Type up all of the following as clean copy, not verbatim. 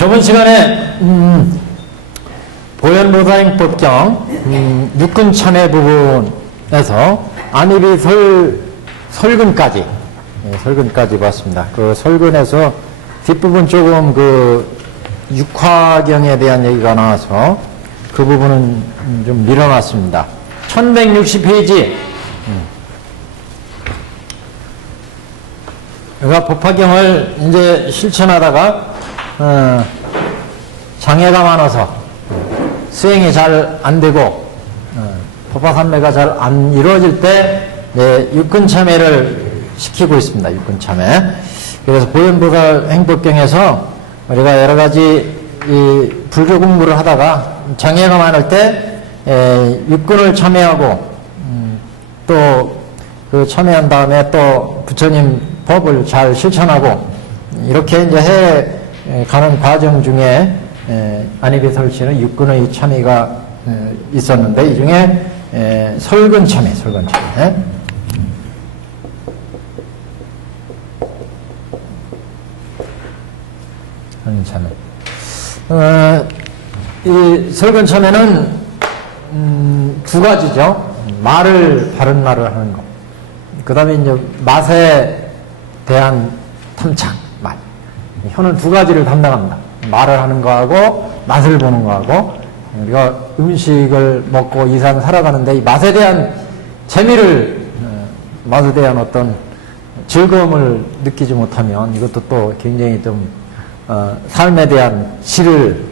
저번 시간에 보현보살행법경 육근 참회 부분에서 안입이 설근까지 설근까지 봤습니다. 그 설근에서 뒷부분 조금 그 육화경에 대한 얘기가 나와서 그 부분은 좀 밀어놨습니다. 1160페이지 그러니까 법화경을 이제 실천하다가 장애가 많아서 수행이 잘 안 되고 법화삼매가 잘 안 이루어질 때 육근참회를 시키고 있습니다. 육근참회. 그래서 보현보살 행법경에서 우리가 여러 가지 이 불교 공부를 하다가 장애가 많을 때 육근을 참회하고 또 그 참회한 다음에 또 부처님 법을 잘 실천하고 이렇게 이제 해 가는 과정 중에 안입이 설치는 육근의 참회가 있었는데 이 중에 설근 참회, 설근 참회. 이 설근 참회는 두 가지죠. 바른 말을 하는 것. 그 다음에 이제 맛에 대한 탐착, 맛. 혀는 두 가지를 담당합니다. 말을 하는 거하고 맛을 보는 거하고 우리가 음식을 먹고 이 세상 살아가는데 이 맛에 대한 재미를 맛에 대한 어떤 즐거움을 느끼지 못하면 이것도 또 굉장히 좀 삶에 대한 질을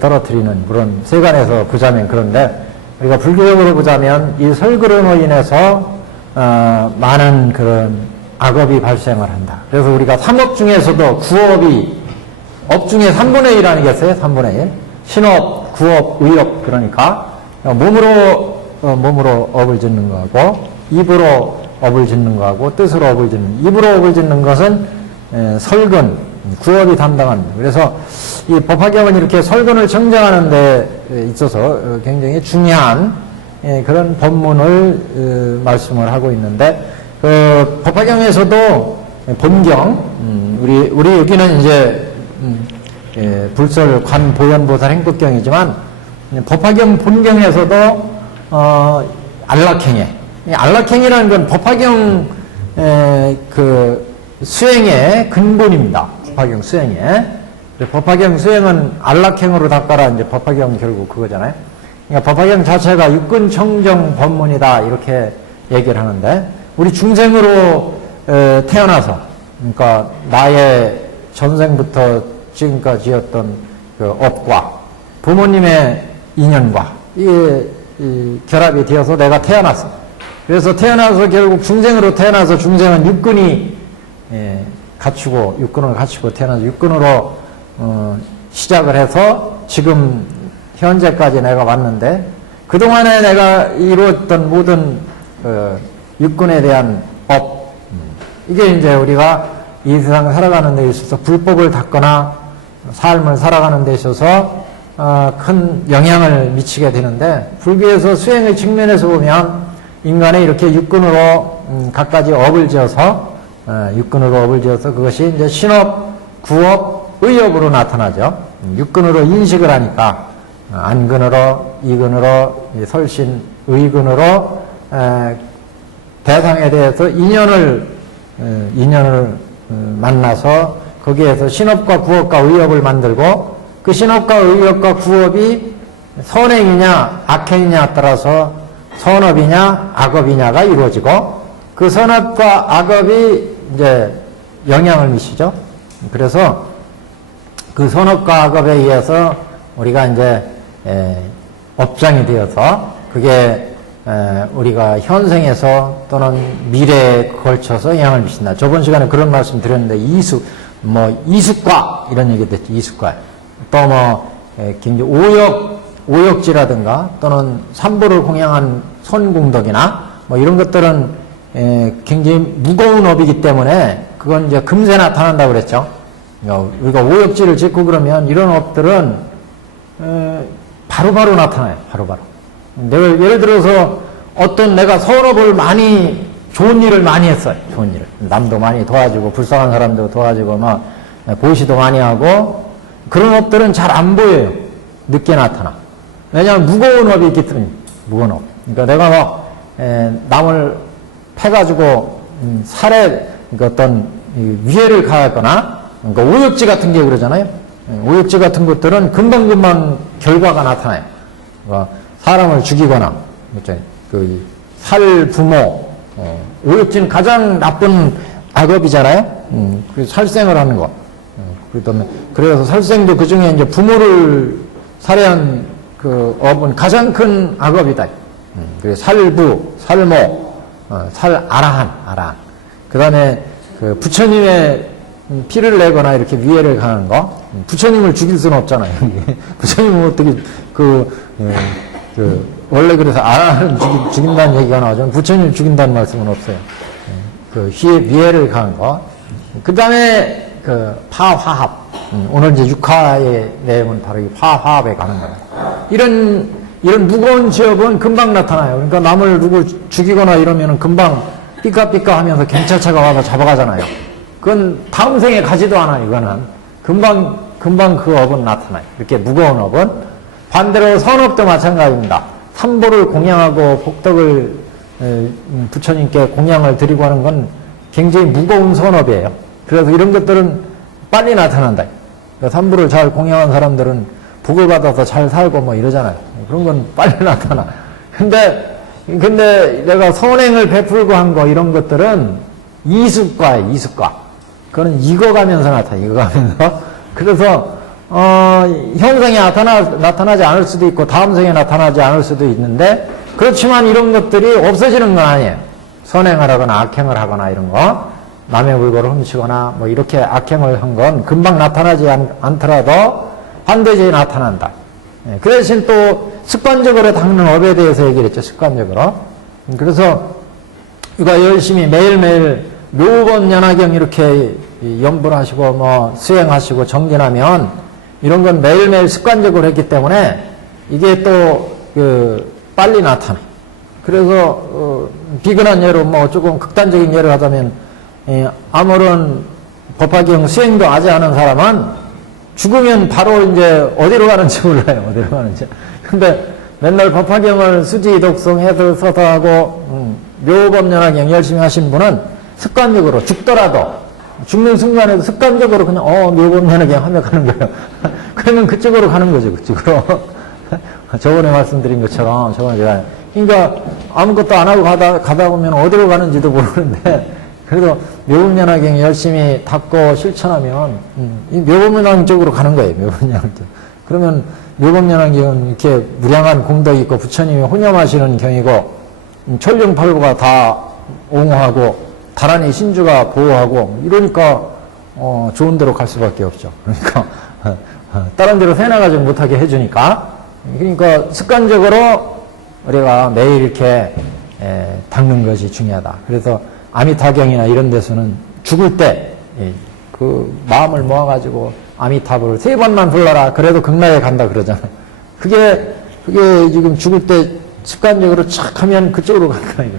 떨어뜨리는 그런 세간에서 보자면 그런데 우리가 불교적으로 보자면 이 설그름으로 인해서 많은 그런 악업이 발생을 한다. 그래서 우리가 3업 중에서도 9업이 업 중에 3분의 1 아니겠어요? 3분의 1. 신업, 구업, 의업 그러니까 몸으로 업을 짓는 거하고 입으로 업을 짓는 거하고 뜻으로 업을 짓는 입으로 업을 짓는 것은 설근, 구업이 담당합니다. 그래서 이 법화경은 이렇게 설근을 정정하는 데 있어서 굉장히 중요한 그런 법문을 말씀을 하고 있는데 그 법화경에서도 본경 우리 여기는 이제 불설 관보현보살 행법경이지만 법화경 본경에서도 안락행에 안락행이라는 건 법화경 그 수행의 근본입니다. 법화경 수행에 법화경 수행은 안락행으로 닦아라 이제 법화경 결국 그거잖아요. 그러니까 법화경 자체가 육근 청정 법문이다 이렇게 얘기를 하는데 우리 중생으로 태어나서 그러니까 나의 전생부터 지금까지였던 그 업과 부모님의 인연과 이게 결합이 되어서 내가 태어났어. 그래서 태어나서 결국 중생으로 태어나서 중생은 육근이 갖추고 육근을 갖추고 태어나서 육근으로 시작을 해서 지금 현재까지 내가 왔는데 그동안에 내가 이루었던 모든 육근에 대한 업 이게 이제 우리가 이 세상 살아가는 데 있어서 불법을 닦거나 삶을 살아가는 데 있어서 큰 영향을 미치게 되는데 불교에서 수행의 측면에서 보면 인간이 이렇게 육근으로 갖가지 업을 지어서 육근으로 업을 지어서 그것이 이제 신업, 구업, 의업으로 나타나죠. 육근으로 인식을 하니까 안근으로, 이근으로, 설신, 의근으로 대상에 대해서 인연을 만나서 거기에서 신업과 구업과 의업을 만들고 그 신업과 의업과 구업이 선행이냐 악행이냐에 따라서 선업이냐 악업이냐가 이루어지고 그 선업과 악업이 이제 영향을 미치죠. 그래서 그 선업과 악업에 의해서 우리가 이제 업장이 되어서 그게 우리가 현생에서 또는 미래에 걸쳐서 영향을 미친다. 저번 시간에 그런 말씀 드렸는데 이숙과 이런 얘기 됐죠. 이숙과 또 굉장히 오역지라든가 또는 삼보를 공양한 선공덕이나 이런 것들은 굉장히 무거운 업이기 때문에 그건 이제 금세 나타난다고 그랬죠. 우리가 오역지를 짓고 그러면 이런 업들은 바로바로 나타나요. 바로바로. 예를 들어서 어떤 내가 선업을 좋은 일을 많이 했어요. 좋은 일을. 남도 많이 도와주고, 불쌍한 사람도 도와주고, 보시도 많이 하고 그런 업들은 잘 안 보여요. 늦게 나타나. 왜냐하면 무거운 업이 있기 때문에 무거운 업. 그러니까 내가 막 남을 패가지고 살에 어떤 위해를 가하거나 그러니까 오역지 같은 게 그러잖아요. 오역지 같은 것들은 금방금방 결과가 나타나요. 그러니까 사람을 죽이거나 그 살부모 오역지는 가장 나쁜 악업이잖아요. 그래서 살생을 하는 거. 그래서 살생도 그 중에 이제 부모를 살해한 그 업은 가장 큰 악업이다. 그래서 살부, 살모, 살아한. 그 다음에 그 부처님의 피를 내거나 이렇게 위해를 가하는 거. 부처님을 죽일 수는 없잖아요. 부처님은 어떻게 원래 그래서 아라한을 죽인다는 얘기가 나오지만 부처님을 죽인다는 말씀은 없어요. 그 위해를 가한 거. 그 다음에 그 파화합. 오늘 이제 육화의 내용은 바로 이 파화합에 가는 거예요. 이런 무거운 지업은 금방 나타나요. 그러니까 남을 누구 죽이거나 이러면은 금방 삐까삐까 하면서 경찰차가 와서 잡아가잖아요. 그건 다음 생에 가지도 않아요. 이거는 금방 그 업은 나타나요. 이렇게 무거운 업은. 반대로 선업도 마찬가지입니다. 삼보를 공양하고 복덕을 부처님께 공양을 드리고 하는 건 굉장히 무거운 선업이에요. 그래서 이런 것들은 빨리 나타난다. 그러니까 삼보를 잘 공양한 사람들은 복을 받아서 잘 살고 뭐 이러잖아요. 그런 건 빨리 나타나. 근데 내가 선행을 베풀고 한 거 이런 것들은 이습과예요. 이습과. 그거는 익어가면서 나타나. 익어가면서. 그래서 현생에 나타나지 않을 수도 있고 다음 생에 나타나지 않을 수도 있는데 그렇지만 이런 것들이 없어지는 건 아니에요. 선행을 하거나 악행을 하거나 이런 거 남의 물건을 훔치거나 뭐 이렇게 악행을 한 건 금방 나타나지 않더라도 반드시 나타난다. 그 대신 또 습관적으로 닦는 업에 대해서 얘기를 했죠. 습관적으로. 그래서 이거 열심히 매일매일 묘번 연화경 이렇게 연불 하시고 뭐 수행하시고 정진하면 이런 건 매일매일 습관적으로 했기 때문에 이게 또 빨리 나타나요. 그래서 비근한 예로 뭐 조금 극단적인 예를 하자면 아무런 법화경 수행도 하지 않은 사람은 죽으면 바로 이제 어디로 가는지 몰라요. 어디로 가는지. 근데 맨날 법화경을 수지 독송해서 써서 하고 묘법연화경 열심히 하신 분은 습관적으로 죽더라도 죽는 순간에도 습관적으로 그냥 묘법연화경 하며 가는 거예요. 그러면 그쪽으로 가는 거죠. 그쪽으로. 저번에 말씀드린 것처럼 저번에 제가 그러니까 아무것도 안 하고 가다 보면 어디로 가는지도 모르는데 그래도 묘법연화경 열심히 닦고 실천하면 이 묘법연화경 쪽으로 가는 거예요. 묘법연화경 쪽. 그러면 묘법연화경은 이렇게 무량한功德이 있고 부처님이 혼념하시는 경이고 천룡팔부가 다 옹호하고 다란히 신주가 보호하고 이러니까 좋은 데로 갈 수밖에 없죠. 그러니까 다른 데로 새나가지 못하게 해주니까 그러니까 습관적으로 우리가 매일 이렇게 닦는 것이 중요하다. 그래서 아미타경이나 이런 데서는 죽을 때 그 마음을 모아가지고 아미타불을 3번만 불러라. 그래도 극락에 간다 그러잖아요. 그게 지금 죽을 때 습관적으로 착 하면 그쪽으로 간다 이거죠.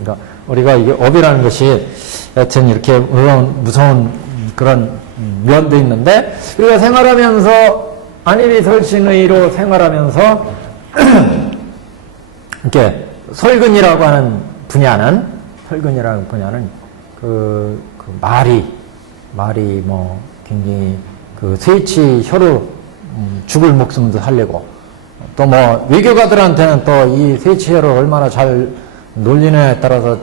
그러니까 우리가 이게 업이라는 것이 여튼 이렇게 무서운 그런 면도 있는데 우리가 생활하면서 안일이 설신의로 생활하면서 이렇게 설근이라고 하는 분야는 그 말이 뭐 굉장히 그 세치 혀로 죽을 목숨도 살리고 또 뭐 외교가들한테는 또 이 세치 혀를 얼마나 잘 놀리느냐에 따라서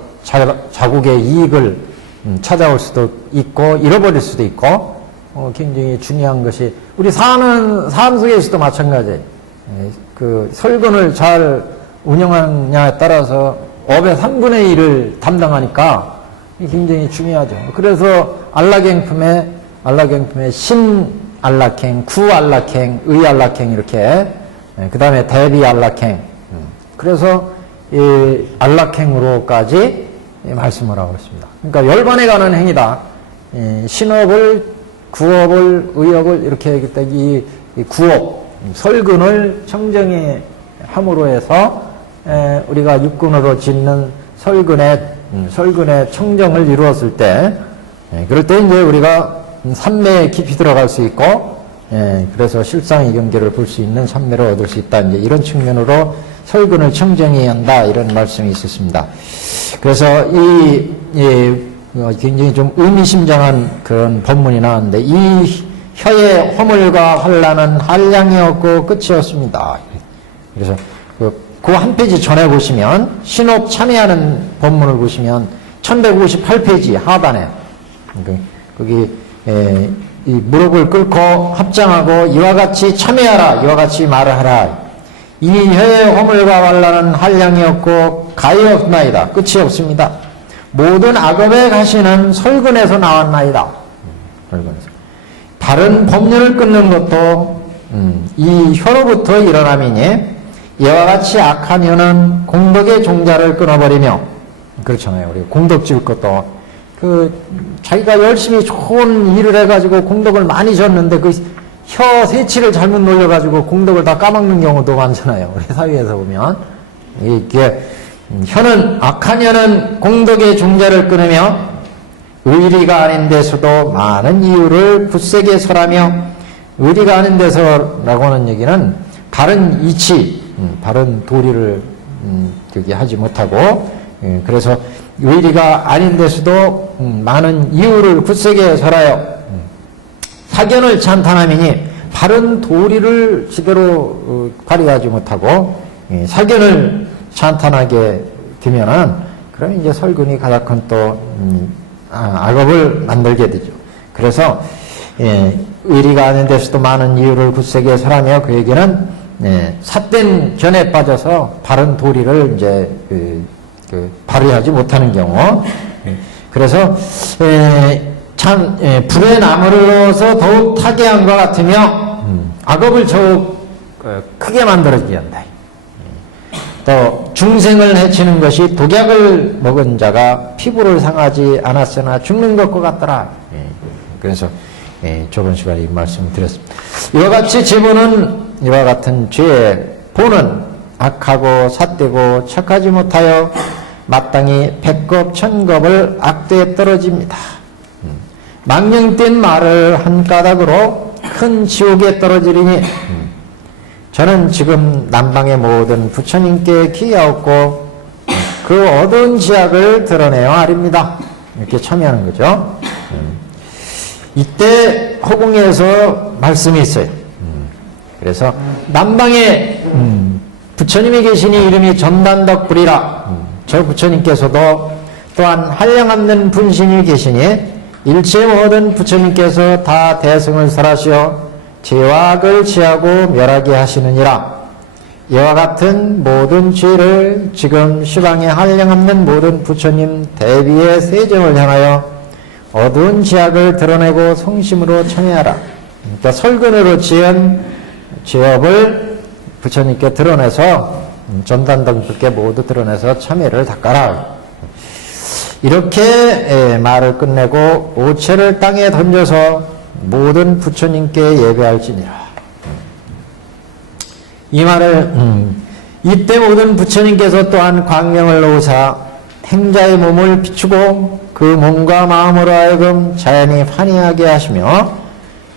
자국의 이익을 찾아올 수도 있고 잃어버릴 수도 있고 굉장히 중요한 것이 우리 사는 삶 속에서도 마찬가지예요. 그 설근을 잘 운영하느냐에 따라서 업의 3분의 1을 담당하니까 굉장히 중요하죠. 그래서 안락행품에 신안락행, 구안락행, 의안락행 이렇게 그 다음에 대비안락행 그래서 이 안락행으로까지 말씀을 하고 있습니다. 그러니까 열반에 가는 행위다. 신업을, 구업을, 의업을 이렇게 하기 때문에 이 구업, 설근을 청정히 함으로 해서 우리가 육근으로 짓는 설근의 청정을 이루었을 때 그럴 때 이제 우리가 삼매에 깊이 들어갈 수 있고, 예, 그래서 실상의 경계를 볼 수 있는 삼매를 얻을 수 있다. 이제 이런 측면으로 설근을 청정해야 한다. 이런 말씀이 있었습니다. 그래서 굉장히 좀 의미심장한 그런 법문이 나왔는데, 이 혀의 허물과 환란은 한량이 없고 끝이 없습니다. 그래서 그 한 페이지 전에 보시면 신옥 참여하는 법문을 보시면 1158페이지 하단에 거기 이 무릎을 꿇고 합장하고 이와 같이 참여하라, 이와 같이 말을 하라. 이 혀의 허물과 환란은 한량이 없고 가히 없나이다. 끝이 없습니다. 모든 악업의 가시는 설근에서 나왔나이다. 설근에서. 다른 법률을 끊는 것도 이 혀로부터 일어남이니 이와 같이 악한 혀는 공덕의 종자를 끊어버리며, 그렇잖아요. 우리 공덕 지을 것도 자기가 열심히 좋은 일을 해가지고 공덕을 많이 졌는데 그 혀 세치를 잘못 놀려가지고 공덕을 다 까먹는 경우도 많잖아요. 우리 사회에서 보면 이게 악한 혀는 공덕의 종자를 끊으며 의리가 아닌 데서도 많은 이유를 굳세게 설하며, 의리가 아닌 데서라고 하는 얘기는 바른 이치, 바른 도리를 하지 못하고, 그래서 의리가 아닌 데서도 많은 이유를 굳세게 설하여 사견을 찬탄함이니, 바른 도리를 제대로 발휘하지 못하고 사견을 찬탄하게 되면은, 그러면 이제 설근이 가장 큰 또 악업을 만들게 되죠. 그래서 의리가 아닌 데서도 많은 이유를 굳세게 설하며, 그 얘기는 삿된 견에 빠져서 바른 도리를 이제 발휘하지 못하는 경우. 그래서 불의 나무를 넣어서 더욱 타게 한 것 같으며 악업을 더욱 크게 만들어지게 한다. 또 중생을 해치는 것이 독약을 먹은 자가 피부를 상하지 않았으나 죽는 것과 같더라. 그래서 저번 시간에 이 말씀을 드렸습니다. 이와 같이 제보는 이와 같은 죄의 보는 악하고 삿되고 착하지 못하여 마땅히 백겁 천겁을 악대에 떨어집니다. 망령된 말을 한 까닭으로 큰 지옥에 떨어지리니, 저는 지금 남방의 모든 부처님께 기하옵고 그 어두운 지약을 드러내어 아립니다. 이렇게 참여하는 거죠. 이때 허공에서 말씀이 있어요. 그래서 남방에 부처님이 계시니 이름이 전단덕불이라. 저 부처님께서도 또한 한량없는 분신이 계시니 일체 모든 부처님께서 다 대승을 설하시어 죄와 악을 지하고 멸하게 하시느니라. 이와 같은 모든 죄를 지금 시방에 한량없는 모든 부처님 대비의 세정을 향하여 어두운 지약을 드러내고 성심으로 참여하라. 그러니까 설근으로 지은 죄업을 부처님께 드러내서 전단덕불께 모두 드러내서 참회를 닦아라. 이렇게 말을 끝내고 오체를 땅에 던져서 모든 부처님께 예배할지니라. 이 말을 이때 모든 부처님께서 또한 광명을 놓으사 행자의 몸을 비추고 그 몸과 마음으로 하여금 자연히 환희하게 하시며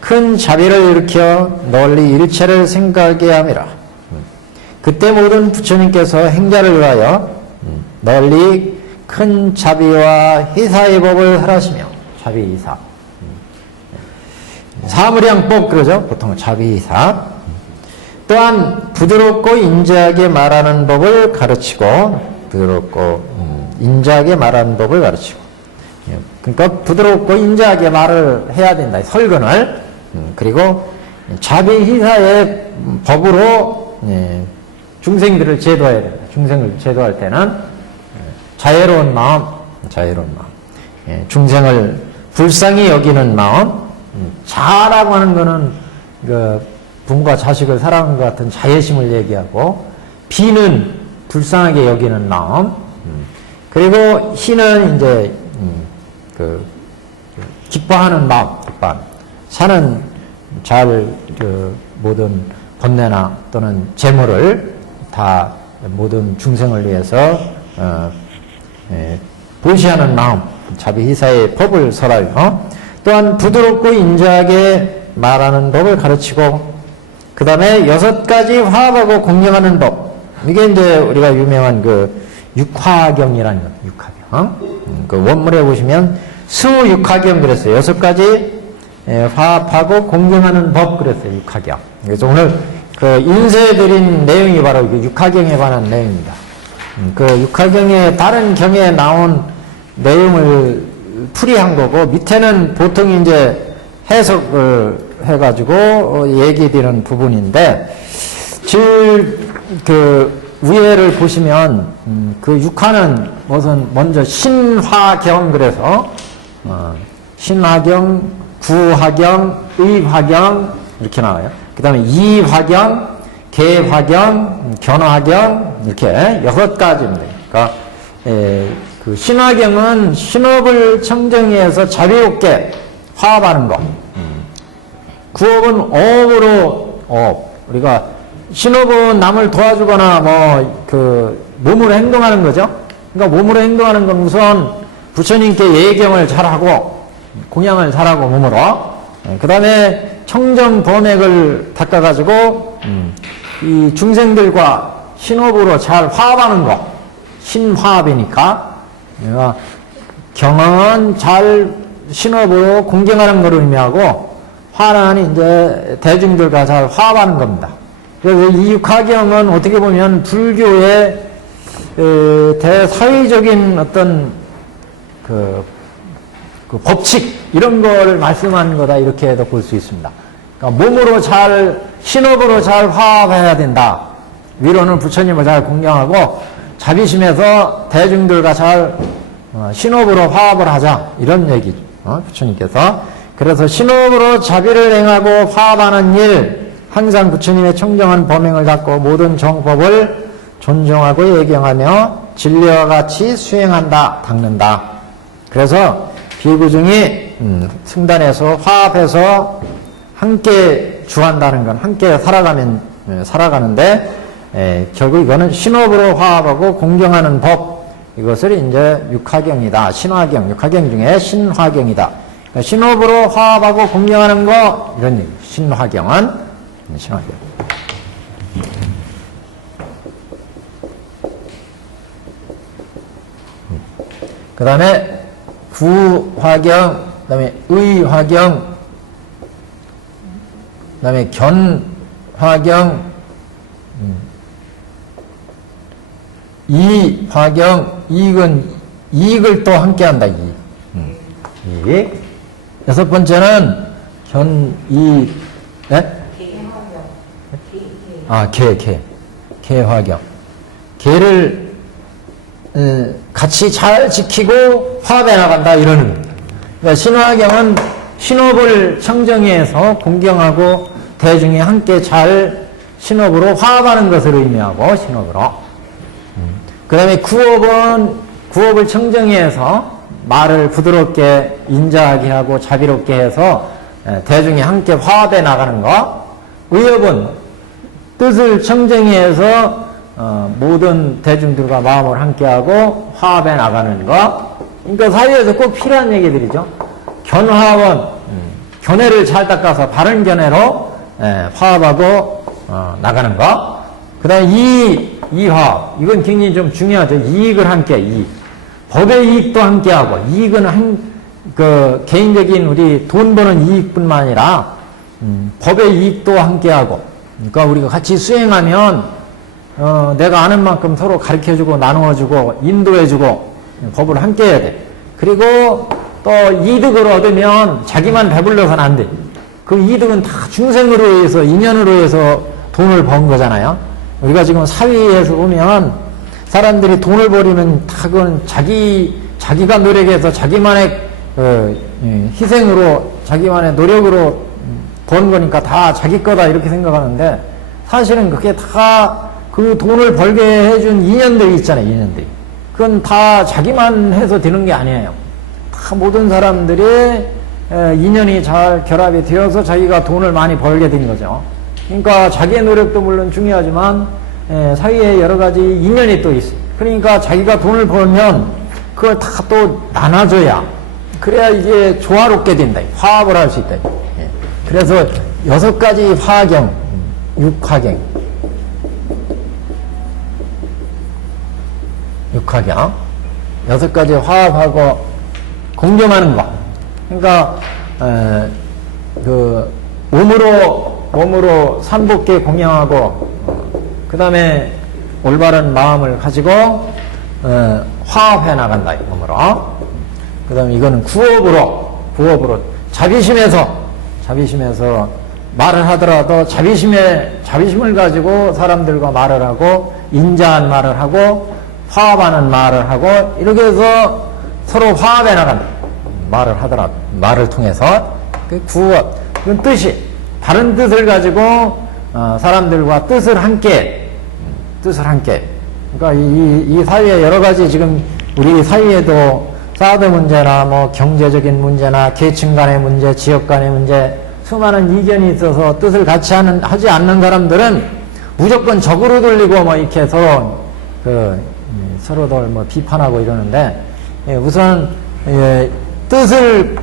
큰 자비를 일으켜 널리 일체를 생각하게 함이라. 그때 모든 부처님께서 행자를 위하여 널리 큰 자비와 희사의 법을 설하시며, 자비희사, 사무량법 그러죠. 보통 자비희사. 또한 부드럽고 인자하게 말하는 법을 가르치고, 부드럽고 인자하게 말하는 법을 가르치고, 그러니까 부드럽고 인자하게 말을 해야 된다. 설근을. 그리고 자비희사의 법으로 중생들을 제도해야 된다. 중생을 제도할 때는 자애로운 마음, 중생을 불쌍히 여기는 마음. 자라고 하는 거는 부모가 자식을 사랑하는 것 같은 자애심을 얘기하고, 비는 불쌍하게 여기는 마음, 그리고 희는 이제 기뻐하는 마음, 사는 잘 모든 번뇌나 또는 재물을 다 모든 중생을 위해서 보시하는 마음, 자비희사의 법을 설하여 또한 부드럽고 인자하게 말하는 법을 가르치고, 그 다음에 6가지 화합하고 공경하는 법. 이게 이제 우리가 유명한 그 육화경이라는 거, 육화경. 그 원문에 보시면 수육화경 그랬어요. 6가지 화합하고 공경하는 법 그랬어요. 육화경. 그래서 오늘 그 인쇄해드린 내용이 바로 그 육화경에 관한 내용입니다. 그 육화경의 다른 경에 나온 내용을 풀이한 거고, 밑에는 보통 이제 해석을 해가지고 얘기되는 부분인데, 그 위에를 보시면 그 육화는 무슨 먼저 신화경 그래서 신화경, 구화경, 의화경 이렇게 나와요. 그 다음에 이화경, 개화경, 견화경 이렇게 6가지입니다. 그러니까 그 신화경은 신업을 청정해서 자비롭게 화합하는 것. 구업은 어업으로 우리가 신업은 남을 도와주거나 몸으로 행동하는 거죠. 그러니까 몸으로 행동하는 건 우선 부처님께 예경을 잘하고 공양을 잘하고 몸으로. 그 다음에 청정 범액을 닦아가지고 이 중생들과 신업으로 잘 화합하는 것. 신화합이니까. 그러니까 경은 잘 신업으로 공경하는 것을 의미하고, 화는 이제 대중들과 잘 화합하는 겁니다. 그래서 이 육화경은 어떻게 보면 불교의 대사회적인 어떤 그 법칙 이런 거를 말씀하는 거다 이렇게도 볼 수 있습니다. 그러니까 몸으로 잘 신업으로 잘 화합해야 된다. 위로는 부처님을 잘 공경하고 자비심에서 대중들과 잘 신업으로 화합을 하자 이런 얘기죠. 부처님께서. 그래서 신업으로 자비를 행하고 화합하는 일, 항상 부처님의 청정한 범행을 닦고 모든 정법을 존중하고 예경하며 진리와 같이 수행한다, 닦는다. 그래서 비구중이 승단에서 화합해서 함께 주한다는 건 함께 살아가는데 결국 이거는 신업으로 화합하고 공경하는 법, 이것을 이제 육화경이다. 신화경, 육화경 중에 신화경이다. 그러니까 신업으로 화합하고 공경하는 거 이런 얘기. 신화경은 신화경. 그 다음에 구화경, 그 다음에 의화경, 그 다음에 견화경, 이화경, 이익은 이익을 또 함께 한다. 이익. 6번째는 견이익. 네? 개화경. 개를 같이 잘 지키고 화합해 나간다 이러는 겁니다. 그러니까 신화경은 신업을 청정해서 공경하고 대중이 함께 잘 신업으로 화합하는 것을 의미하고 신업으로. 그 다음에 구업을 청정해서 말을 부드럽게 인자하게 하고 자비롭게 해서 대중이 함께 화합해 나가는 것. 의업은 뜻을 청정해서 모든 대중들과 마음을 함께하고 화합해 나가는 것. 그러니까 사회에서 꼭 필요한 얘기들이죠. 견화원, 견해를 잘 닦아서 바른 견해로 화합하고 나가는 것. 그 다음에 이화, 이건 굉장히 좀 중요하죠. 이익을 함께, 이익. 법의 이익도 함께하고, 이익은 개인적인 우리 돈 버는 이익뿐만 아니라 법의 이익도 함께하고. 그러니까 우리가 같이 수행하면 내가 아는 만큼 서로 가르쳐주고 나누어주고 인도해주고 법을 함께 해야 돼. 그리고 또 이득을 얻으면 자기만 배불러서는 안 돼. 그 이득은 다 중생으로 해서 인연으로 해서 돈을 번 거잖아요. 우리가 지금 사회에서 보면 사람들이 돈을 벌이면 다 그건 자기가 노력해서 자기만의 희생으로 자기만의 노력으로 번 거니까 다 자기 거다 이렇게 생각하는데, 사실은 그게 다 그 돈을 벌게 해준 인연들이 있잖아요. 인연들이. 그건 다 자기만 해서 되는 게 아니에요. 다 모든 사람들이 인연이 잘 결합이 되어서 자기가 돈을 많이 벌게 된 거죠. 그러니까 자기의 노력도 물론 중요하지만 사이에 여러 가지 인연이 또 있어요. 그러니까 자기가 돈을 벌면 그걸 다 또 나눠줘야 그래야 이게 조화롭게 된다. 화합을 할 수 있다. 예. 그래서 6가지 화경, 육화경. 육화경. 6가지 화합하고 공경하는 거. 그러니까, 몸으로 삼복계 공경하고, 그 다음에 올바른 마음을 가지고, 화합해 나간다, 몸으로. 그 다음에 이거는 구업으로, 자비심에서 말을 하더라도 자비심을 가지고 사람들과 말을 하고, 인자한 말을 하고, 화합하는 말을 하고, 이렇게 해서 서로 화합해 나간다. 말을 통해서. 그 구업. 그건 뜻이, 다른 뜻을 가지고, 사람들과 뜻을 함께. 그러니까 이 사회에 여러 가지 지금 우리 사회에도 사드 문제나 뭐 경제적인 문제나 계층 간의 문제, 지역 간의 문제, 수많은 이견이 있어서 뜻을 같이 하지 않는 사람들은 무조건 적으로 돌리고 뭐 이렇게 서로들 뭐 비판하고 이러는데, 우선 뜻을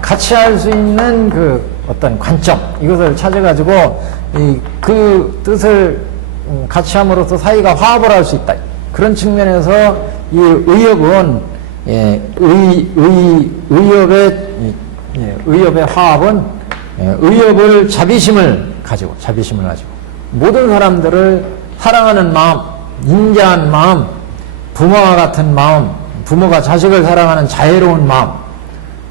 같이 할 수 있는 그 어떤 관점, 이것을 찾아가지고 그 뜻을 같이 함으로써 사이가 화합을 할 수 있다. 그런 측면에서 이 의협은 의협의 화합은 의협을 자비심을 가지고 모든 사람들을 사랑하는 마음, 인자한 마음, 부모와 같은 마음, 부모가 자식을 사랑하는 자애로운 마음,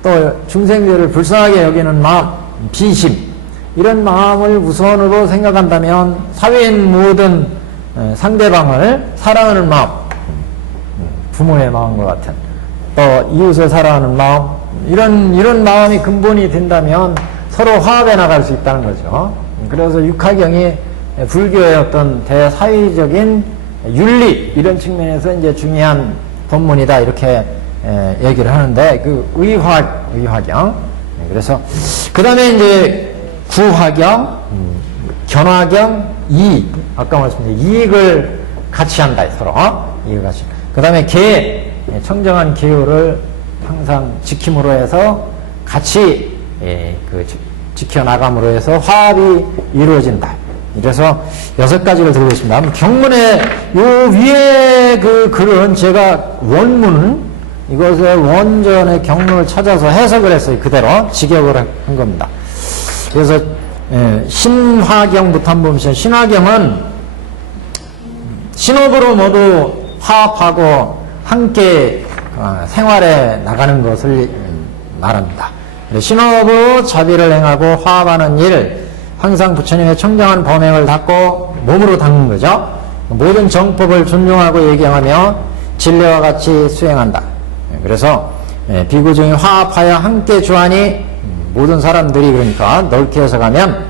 또 중생들을 불쌍하게 여기는 마음, 비심, 이런 마음을 우선으로 생각한다면 사회인 모든 상대방을 사랑하는 마음, 부모의 마음과 같은, 또 이웃을 사랑하는 마음, 이런 마음이 근본이 된다면 서로 화합해 나갈 수 있다는 거죠. 그래서 육화경이 불교의 어떤 대사회적인 윤리, 이런 측면에서 이제 중요한 법문이다, 이렇게 얘기를 하는데, 그 의화경. 그래서 그 다음에 이제 구화경, 견화경, 이익. 아까 말씀드린 이익을 같이 한다, 서로. 이익을 같이. 그 다음에 계획, 청정한 계율을 항상 지킴으로 해서 같이 지켜나감으로 해서 화합이 이루어진다. 이래서 6가지를 들고 있습니다. 경문의 요 위에 그 글은 제가 원문은 이것의 원전의 경문을 찾아서 해석을 했어요. 그대로 직역을 한 겁니다. 그래서 신화경부터 한번 보시면, 신화경은 신업으로 모두 화합하고 함께 생활해 나가는 것을 말합니다. 신업으로 자비를 행하고 화합하는 일, 항상 부처님의 청정한 범행을 닦고 몸으로 닦는 거죠. 모든 정법을 존중하고 예경하며 진리와 같이 수행한다. 그래서 비구중이 화합하여 함께 주하니, 모든 사람들이, 그러니까 넓게 해석하면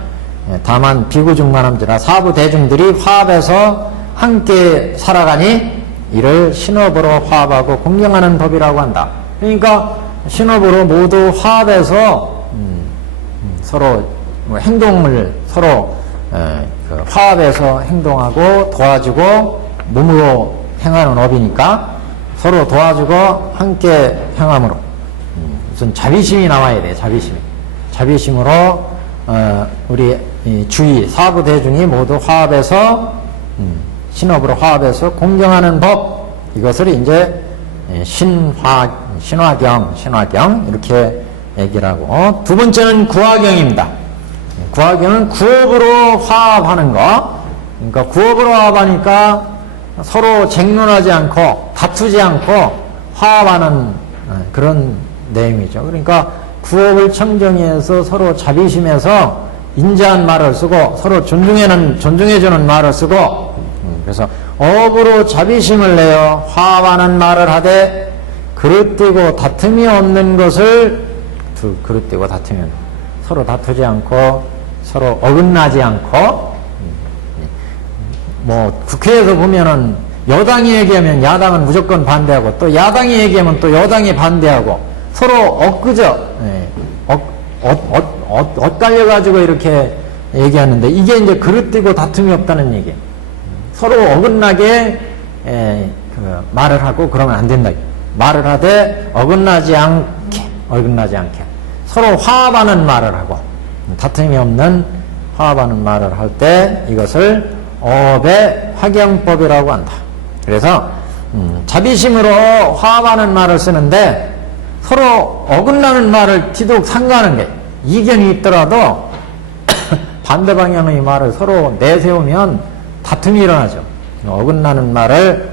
다만 비구중만 함지라 사부 대중들이 화합해서 함께 살아가니 이를 신업으로 화합하고 공경하는 법이라고 한다. 그러니까 신업으로 모두 화합해서 서로 행동을 서로 화합해서 행동하고 도와주고 몸으로 행하는 업이니까 서로 도와주고 함께 행함으로 우선 자비심이 나와야 돼. 자비심으로 우리 주의 사부 대중이 모두 화합해서 신업으로 화합해서 공경하는 법, 이것을 이제 신화경 이렇게 얘기를 하고, 두 번째는 구화경입니다. 구화경은 구업으로 화합하는 거. 그러니까 구업으로 화합하니까 서로 쟁론하지 않고 다투지 않고 화합하는 그런 내용이죠. 그러니까 구업을 청정해서 서로 자비심에서 인자한 말을 쓰고 서로 존중해주는 말을 쓰고, 그래서 업으로 자비심을 내어 화합하는 말을 하되 그릇되고 다툼이 없는 것을 그릇되고 다투면 서로 다투지 않고 서로 어긋나지 않고, 뭐 국회에서 보면은 여당이 얘기하면 야당은 무조건 반대하고 또 야당이 얘기하면 또 여당이 반대하고 서로 엇그저 엇갈려가지고 이렇게 얘기하는데, 이게 이제 그릇되고 다툼이 없다는 얘기예요. 서로 어긋나게 말을 하고 그러면 안 된다. 말을 하되 어긋나지 않게 어긋나지 않게 서로 화합하는 말을 하고 다툼이 없는 화합하는 말을 할 때 이것을 어업의 화경법이라고 한다. 그래서 자비심으로 화합하는 말을 쓰는데 서로 어긋나는 말을 뒤독 상가하는 게 이견이 있더라도 반대 방향의 말을 서로 내세우면 다툼이 일어나죠. 어긋나는 말을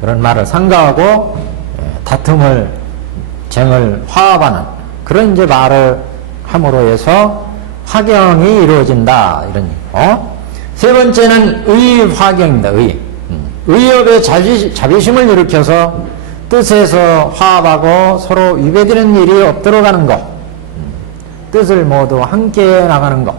그런 말을 상가하고 다툼을 쟁을 화합하는 그런 이제 말을 함으로 해서 화경이 이루어진다 이런 얘기고, 세 번째는 의화경입니다. 의업의 자비심을 일으켜서 뜻에서 화합하고 서로 위배되는 일이 없도록 하는 것, 뜻을 모두 함께 나가는 것.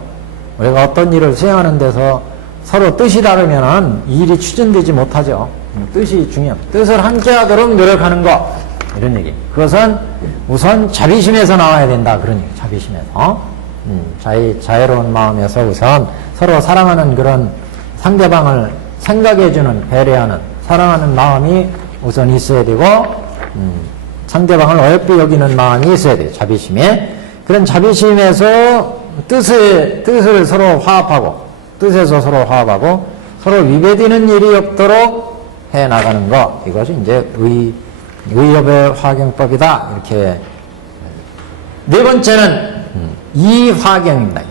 우리가 어떤 일을 수행하는 데서 서로 뜻이 다르면 일이 추진되지 못하죠. 뜻이 중요합니다. 뜻을 함께 하도록 노력하는 것, 이런 얘기. 그것은 우선 자비심에서 나와야 된다 그런 얘기. 자비심에서 자애로운 마음에서 우선 서로 사랑하는 그런 상대방을 생각해주는, 배려하는, 사랑하는 마음이 우선 있어야 되고, 상대방을 어렵게 여기는 마음이 있어야 돼요. 자비심에. 그런 자비심에서 뜻을 서로 화합하고, 뜻에서 서로 화합하고, 서로 위배되는 일이 없도록 해 나가는 것. 이것이 이제 의업의 화경법이다. 이렇게. 네 번째는 이화경입니다.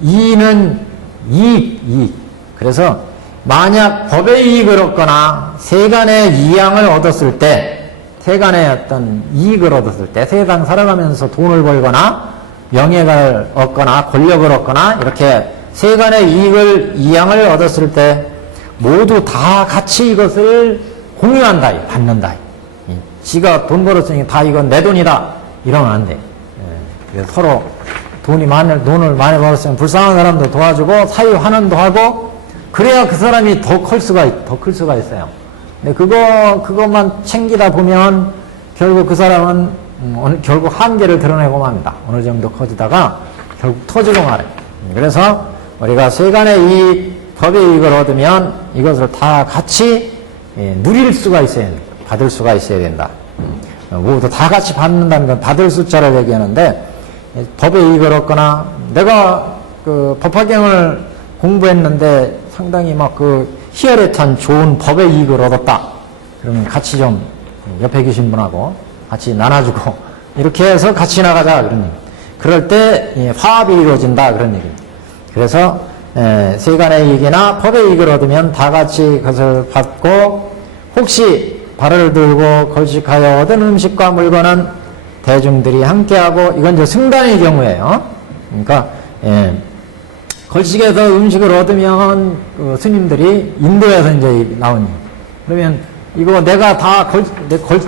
이는 이익. 그래서 만약 법의 이익을 얻거나 세간의 이양을 얻었을 때, 세간의 어떤 이익을 얻었을 때, 세상 살아가면서 돈을 벌거나 명예를 얻거나 권력을 얻거나 이렇게 세간의 이양을 얻었을 때 모두 다 같이 이것을 공유한다, 받는다. 지가 돈 벌었으니 다 이건 내 돈이다. 이러면 안 돼. 그래서 서로 돈을 많이 벌었으면 불쌍한 사람도 도와주고 사유 환원도 하고 그래야 그 사람이 더 클 수가 있어요. 근데 그것만 챙기다 보면 결국 그 사람은 결국 한계를 드러내고 맙니다. 어느 정도 커지다가 결국 터지고 말아요. 그래서 우리가 세간의 법의 이익을 얻으면 이것을 다 같이 누릴 수가 있어야 된다. 받을 수가 있어야 된다. 모두 다 같이 받는다는 건 받을 숫자를 얘기하는데, 법의 이익을 얻거나 내가 그 법화경을 공부했는데 상당히 막 그 희열에 찬 좋은 법의 이익을 얻었다. 그러면 같이 좀 옆에 계신 분하고 같이 나눠주고 이렇게 해서 같이 나가자 그런 얘기. 그럴 때 화합이 이루어진다 그런 얘기입니다. 그래서 세간의 이익이나 법의 이익을 얻으면 다 같이 그것을 받고, 혹시 발을 들고 걸식하여 얻은 음식과 물건은 대중들이 함께하고, 이건 이제 승단의 경우예요. 그러니까 걸식에서 음식을 얻으면 그 스님들이 인도에서 이제 나온, 그러면 이거 내가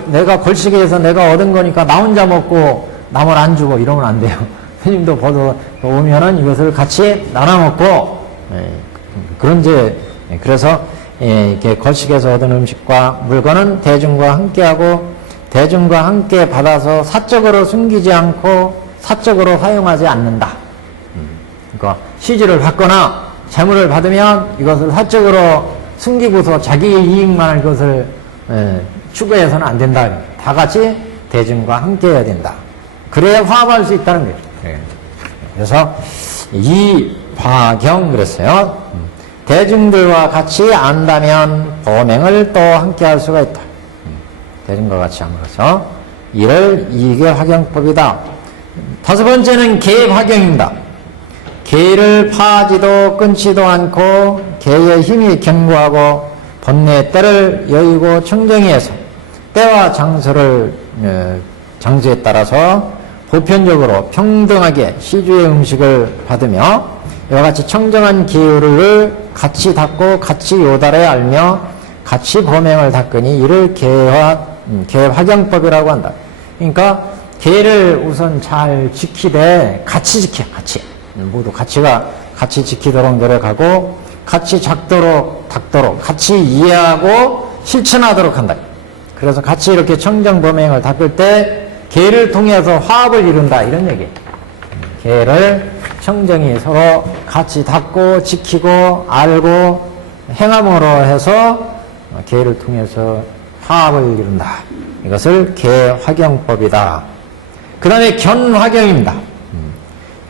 내가 걸식에서 내가 얻은 거니까 나 혼자 먹고 남을 안 주고 이러면 안 돼요. 스님도 벌써 오면은 이것을 같이 나눠 먹고, 그래서 이렇게 걸식에서 얻은 음식과 물건은 대중과 함께하고, 대중과 함께 받아서 사적으로 숨기지 않고 사적으로 사용하지 않는다. 그러니까 시주를 받거나 재물을 받으면 이것을 사적으로 숨기고서 자기의 이익만을 그것을 추구해서는 안 된다. 다 같이 대중과 함께 해야 된다. 그래야 화합할 수 있다는 거예요. 그래서 이화경 그랬어요. 대중들과 같이 안다면 범행을 또 함께 할 수가 있다. 대중과 같이 함으로써 이를 이익의 화경법이다. 다섯 번째는 계화경입니다. 계를 파지도 끊지도 않고 계의 힘이 견고하고 번뇌의 때를 여의고 청정히 해서 때와 장소에 따라서 보편적으로 평등하게 시주의 음식을 받으며 이와 같이 청정한 계율을 같이 닦고 같이 요달에 알며 같이 범행을 닦으니 이를 계화경법이라고 한다. 그러니까 계를 우선 잘 지키되 같이 모두 같이 지키도록 노력하고 같이 닦도록 같이 이해하고 실천하도록 한다. 그래서 같이 이렇게 청정 범행을 닦을 때 계를 통해서 화합을 이룬다 이런 얘기예요. 계를 청정히 서로 같이 닦고 지키고 알고 행함으로 해서 계를 통해서 화합을 이룬다. 이것을 계화경법이다. 그 다음에 견화경입니다.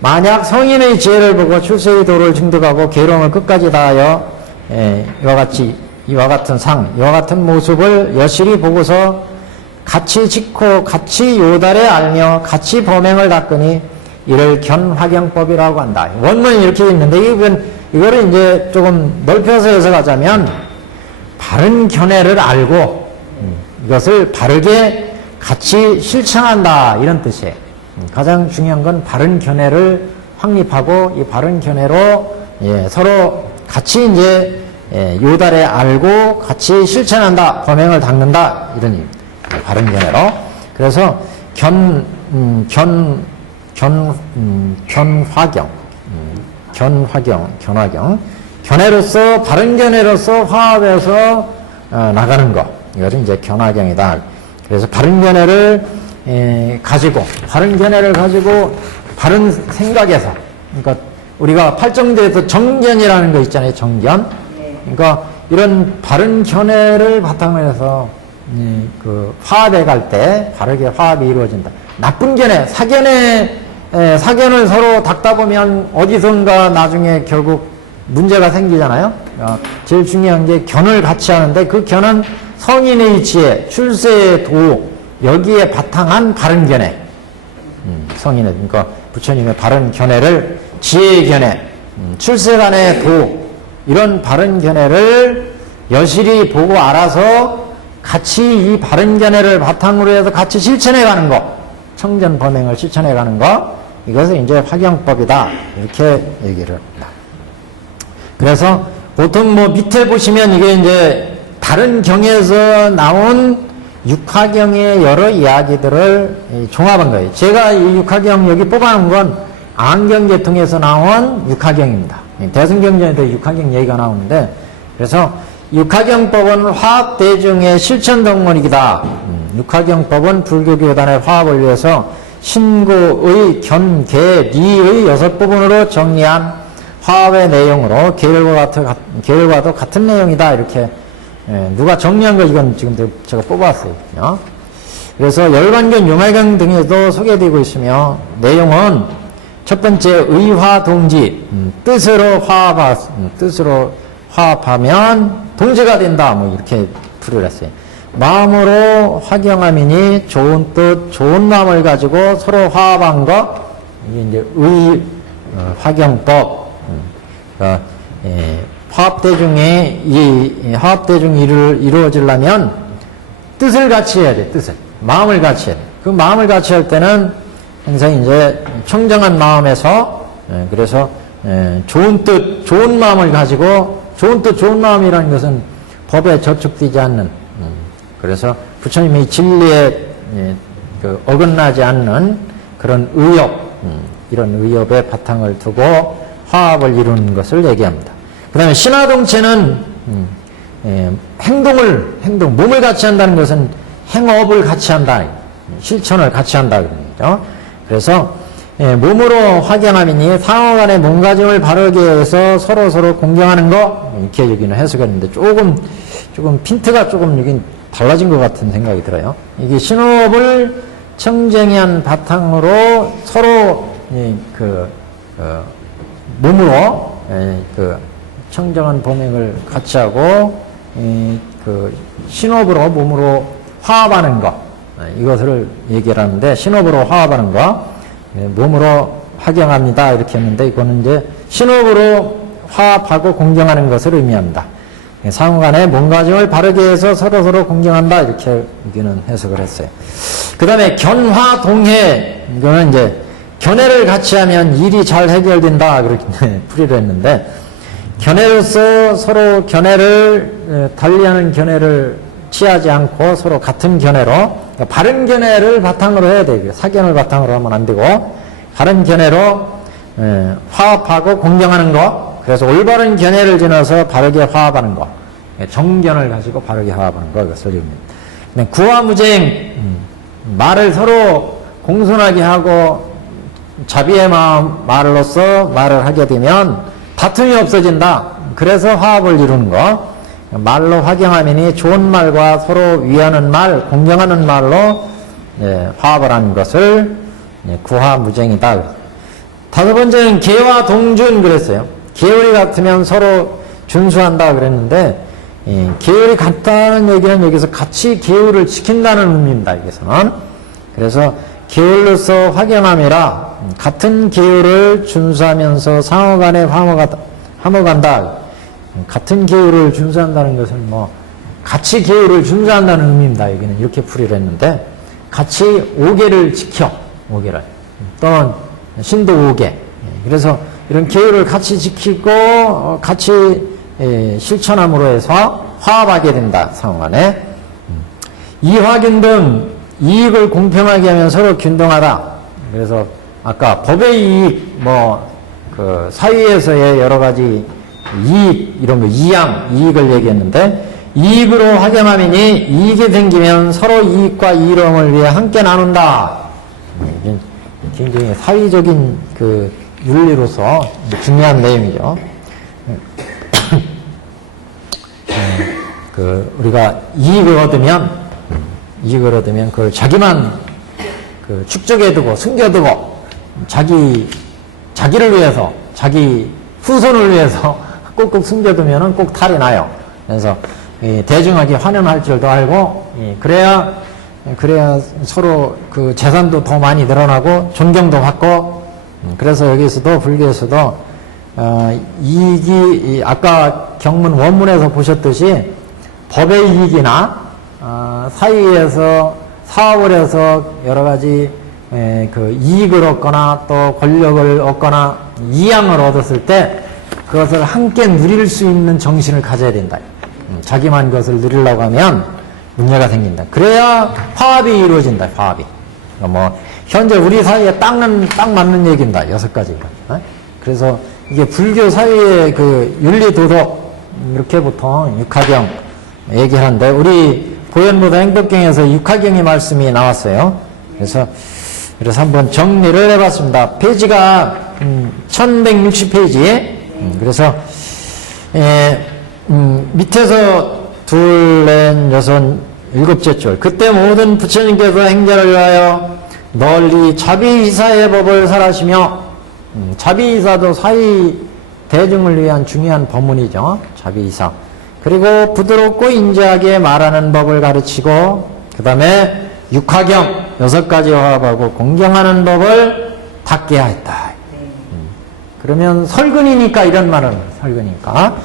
만약 성인의 지혜를 보고 출세의 도를 증득하고 계룡을 끝까지 다하여 이와 같은 상, 이와 같은 모습을 여실히 보고서 같이 짓고 같이 요달에 알며 같이 범행을 닦으니 이를 견화경법이라고 한다. 원문이 이렇게 있는데 이거를 이제 조금 넓혀서 해석하자면 바른 견해를 알고 이것을 바르게 같이 실천한다 이런 뜻이에요. 가장 중요한 건 바른 견해를 확립하고 이 바른 견해로 서로 같이 이제 요달에 알고 같이 실천한다, 범행을 닦는다 이런 의미입니다. 바른 견해로. 그래서 견화경. 견해로서 바른 견해로서 화합해서 나가는 것. 이것은 이제 견화경이다. 그래서 바른 견해를 가지고 바른 생각에서, 그러니까 우리가 팔정대에서 정견이라는 거 있잖아요. 정견. 그러니까 이런 바른 견해를 바탕으로 해서 그 화합에 갈 때 바르게 화합이 이루어진다. 나쁜 견해, 사견을 서로 닦다 보면 어디선가 나중에 결국 문제가 생기잖아요. 제일 중요한 게 견을 같이 하는데 그 견은 성인의 지혜, 출세의 도, 여기에 바탕한 바른 견해. 성인의, 그러니까 부처님의 바른 견해를 지혜의 견해, 출세간의 도, 이런 바른 견해를 여실히 보고 알아서 같이 이 바른 견해를 바탕으로 해서 같이 실천해 가는 것, 청전 범행을 실천해 가는 것, 이것을 이제 화경법이다 이렇게 얘기를 합니다. 그래서 보통 뭐 밑에 보시면 이게 이제 다른 경에서 나온 육화경의 여러 이야기들을 종합한 거예요. 제가 이 육화경 여기 뽑아놓은 건 안경계통에서 나온 육화경입니다. 대승경전에도 육화경 얘기가 나오는데, 그래서 육화경법은 화합대중의 실천동문이다. 육화경법은 불교교단의 화합을 위해서 신고의, 견, 계, 리의 6부분으로 정리한 화합의 내용으로 계열과도 같은 내용이다. 이렇게 누가 정리한 거 이건 지금 제가 뽑았어요. 그래서 열반경, 용화경 등에도 소개되고 있으며 내용은 첫 번째 의화동지, 뜻으로 화합하면 동지가 된다. 뭐 이렇게 풀이를 했어요. 마음으로 화경함이니 좋은 뜻, 좋은 마음을 가지고 서로 화합한 것, 이게 이제 화경법. 화합대중의 이 화합대중 일을 이루어지려면 뜻을 같이 해야 돼. 뜻을, 마음을 같이 해야 돼. 그 마음을 같이 할 때는 항상 이제 청정한 마음에서, 그래서 좋은 뜻, 좋은 마음을 가지고, 좋은 뜻, 좋은 마음이라는 것은 법에 저촉되지 않는, 그래서 부처님의 진리에 어긋나지 않는 그런 의협, 이런 의협의 바탕을 두고 화합을 이루는 것을 얘기합니다. 그 다음에 신화동체는 몸을 같이 한다는 것은 행업을 같이 한다, 실천을 같이 한다 그런 거죠. 그래서 몸으로 화경함이니 상호간의 몸가짐을 바르게 해서 서로 공경하는 거, 이렇게 여기는 해석했는데 조금 핀트가 조금 여긴 달라진 것 같은 생각이 들어요. 이게 신업을 청정한 바탕으로 서로 몸으로 청정한 범행을 같이 하고 신업으로 몸으로 화합하는 것, 이것을 얘기를 하는데, 신업으로 화합하는 것, 몸으로 화경합니다 이렇게 했는데, 이거는 이제 신업으로 화합하고 공경하는 것을 의미합니다. 상호간에 몸가짐을 바르게 해서 서로 공경한다 이렇게 여기는 해석을 했어요. 그 다음에 견화동해, 이거는 이제 견해를 같이 하면 일이 잘 해결된다 그렇게 풀이를 했는데, 견해로서 서로 견해를 달리하는 견해를 취하지 않고 서로 같은 견해로, 그러니까 바른 견해를 바탕으로 해야 돼요. 사견을 바탕으로 하면 안 되고 바른 견해로 화합하고 공경하는 것, 그래서 올바른 견해를 지나서 바르게 화합하는 것, 정견을 가지고 바르게 화합하는 것, 이것을 얘기합니다. 구화무쟁, 말을 서로 공손하게 하고 자비의 말로서 말을 하게 되면 다툼이 없어진다. 그래서 화합을 이루는 것. 말로 화경하면이 좋은 말과 서로 위하는 말, 공경하는 말로 화합을 한 것을 구화무쟁이다. 다섯 번째는 계와 동준 그랬어요. 계율이 같으면 서로 준수한다 그랬는데, 계율이 같다는 얘기는 여기서 같이 계율을 지킨다는 의미입니다. 여기서는. 그래서 계율로서 화경함이라 같은 계율을 준수하면서 상호간에 화목한다. 같은 계율을 준수한다는 것은 같이 계율을 준수한다는 의미입니다. 여기는 이렇게 풀이를 했는데, 같이 5계를 지켜, 5계를. 또는 신도 5계. 그래서 이런 계율을 같이 지키고, 같이 실천함으로 해서 화합하게 된다, 상호간에. 이화균 등 이익을 공평하게 하면 서로 균등하다. 그래서 아까 법의 이익, 사회에서의 여러 가지 이익, 이런 거, 이익을 얘기했는데, 이익으로 화경하면이 이익이 생기면 서로 이익과 이로움을 위해 함께 나눈다. 굉장히 사회적인 윤리로서 중요한 내용이죠. 우리가 이익을 얻으면 그걸 자기만 축적해두고 숨겨두고 자기를 위해서, 자기 후손을 위해서 꼭꼭 숨겨두면은 꼭 탈이 나요. 그래서 대중에게 환영할 줄도 알고, 그래야 서로 재산도 더 많이 늘어나고 존경도 받고. 그래서 여기서도 불교에서도 이익이 아까 경문 원문에서 보셨듯이 법의 이익이나 사회에서 사업을 해서 여러 가지 이익을 얻거나 또 권력을 얻거나 이양을 얻었을 때 그것을 함께 누릴 수 있는 정신을 가져야 된다. 자기만 그것을 누리려고 하면 문제가 생긴다. 그래야 화합이 이루어진다. 화합이. 현재 우리 사회에 딱 맞는 얘기입니다. 6가지가. 그래서 이게 불교 사회의 윤리 도덕 이렇게 보통 육화경 얘기하는데, 우리 보현보다 행복경에서 육화경의 말씀이 나왔어요. 그래서 한번 정리를 해봤습니다. 페이지가 1160페이지. 그래서 밑에서 둘, 넷, 여섯, 일곱째 줄. 그때 모든 부처님께서 행자를 위하여 널리 자비이사의 법을 설하시며, 자비이사도 사회 대중을 위한 중요한 법문이죠. 자비이사. 그리고 부드럽고 인자하게 말하는 법을 가르치고, 그 다음에 육화경 6가지 화합하고 공경하는 법을 닦게 하였다. 그러면 설근이니까 이런 말은 설근이니까.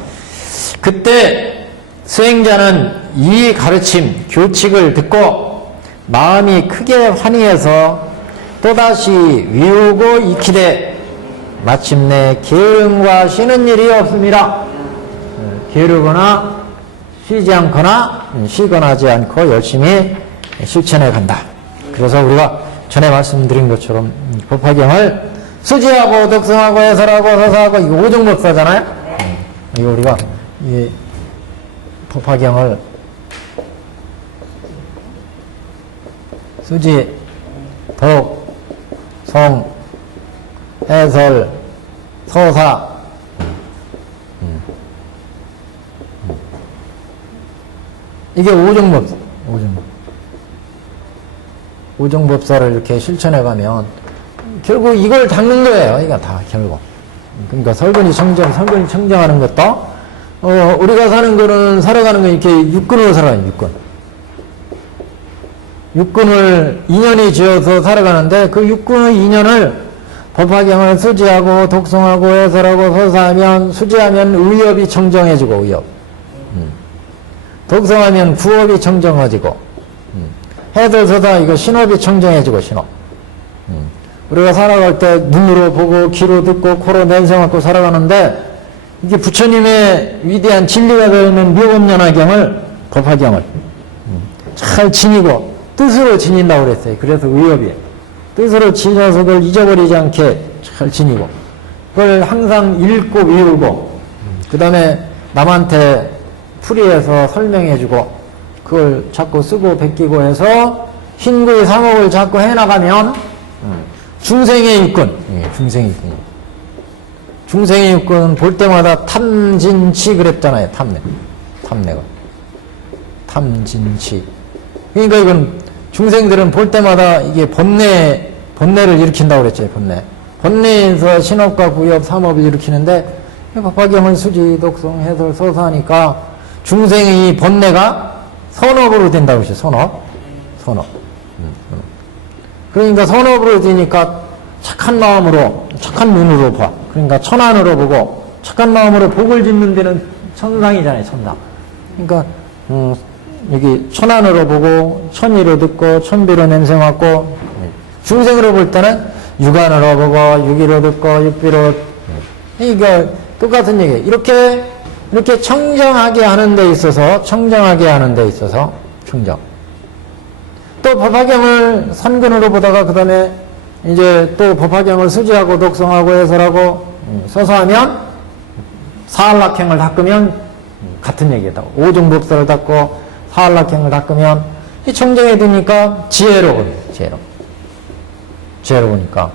그때 수행자는 이 가르침, 교칙을 듣고 마음이 크게 환희해서 또다시 위우고 익히되 마침내 게으름과 쉬는 일이 없습니다. 게으르거나 쉬지 않거나 쉬거나 하지 않고 열심히 실천해 간다. 그래서 우리가 전에 말씀드린 것처럼 법화경을 수지하고 독성하고 해설하고 서사하고 이거 5종법사잖아요. 이거 우리가 이 법화경을 수지, 독, 성, 해설, 서사, 이게 5종법사. 5종법사를 이렇게 실천해 가면 결국 이걸 닦는 거예요. 이거 다 결국. 그러니까 설근이 청정하는 것도 우리가 사는 거는 살아가는 건 이렇게 육근으로 살아가요. 육근을 인연이 지어서 살아가는데 그 육근의 인연을 법화경을 수지하고 독송하고 해설하고 서사하면, 수지하면 의업이 청정해지고 의업. 독성하면 구업이 청정해지고, 해설 서사 이거 신업이 청정해지고 신업. 우리가 살아갈 때 눈으로 보고 귀로 듣고 코로 냄새 맡고 살아가는데, 이게 부처님의 위대한 진리가 되어있는 묘법연화경을, 법화경을 잘 지니고 뜻으로 지닌다고 그랬어요. 그래서 의업이에요. 뜻으로 지녀서 그걸 잊어버리지 않게 잘 지니고, 그걸 항상 읽고 외우고, 그 다음에 남한테 풀이해서 설명해주고, 그걸 자꾸 쓰고 베끼고 해서 흰구의 상업을 자꾸 해나가면 중생의 육군, 중생의 육군. 중생의 육군 볼 때마다 탐진치 그랬잖아요. 탐내가. 탐진치. 그러니까 이건 중생들은 볼 때마다 이게 번뇌를 일으킨다고 그랬죠, 번뇌. 번뇌에서 신업과 구엽, 삼업을 일으키는데, 법화경을 수지, 독성, 해설, 소사하니까 중생의 번뇌가 선업으로 된다고 그랬죠, 선업. 그러니까 선업으로 되니까 착한 마음으로, 착한 눈으로 봐. 그러니까 천안으로 보고, 착한 마음으로 복을 짓는 데는 천상이잖아요, 천상. 그러니까, 여기 천안으로 보고, 천의로 듣고, 천비로 냄새 맡고, 중생으로 볼 때는 육안으로 보고, 육의로 듣고, 육비로, 그러니까 똑같은 얘기예요. 이렇게 청정하게 하는 데 있어서, 청정. 또 법화경을 선근으로 보다가 그 다음에 이제 또 법화경을 수지하고 독성하고 해설하고 서서하면 사할락행을 닦으면 같은 얘기다. 오중법설을 닦고 사할락행을 닦으면 이 청정해 되니까 지혜로 보니 지혜로 보니까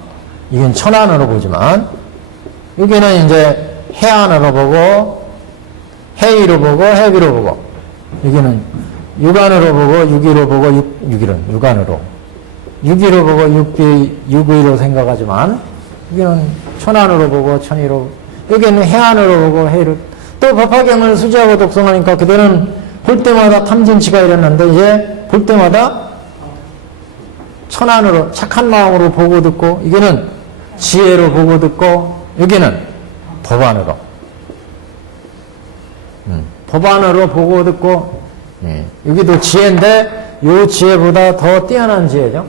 이건 천안으로 보지만 여기는 이제 해안으로 보고 해의로 보고 해비로 보고 여기는 육안으로 보고 육의로 보고 육안으로 육의로 보고 육의로 생각하지만 여기는 천안으로 보고 천의로 여기는 해안으로 보고 해의로 또 법화경을 수지하고 독성하니까 그때는 볼 때마다 탐진치가 이랬는데 이제 볼 때마다 천안으로 착한 마음으로 보고 듣고 이게는 지혜로 보고 듣고 여기는 법안으로 보고 듣고 여기도 지혜인데 이 지혜보다 더 뛰어난 지혜죠.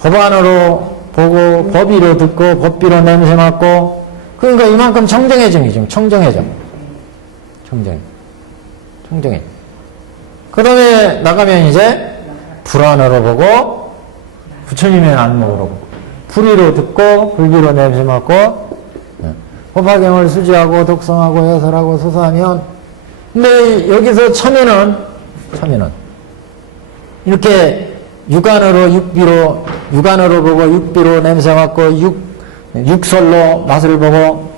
법안으로 보고 법의로 듣고 법비로 냄새 맡고 그러니까 이만큼 청정해짐이죠. 청정해. 그 다음에 나가면 이제 불안으로 보고 부처님의 안목으로 보고 불의로 듣고 불비로 냄새 맡고 법화경을 수지하고 독성하고 해설하고 소사하면 근데 여기서 참여는 이렇게 육안으로 보고 육비로 냄새 맡고 육설로 맛을 보고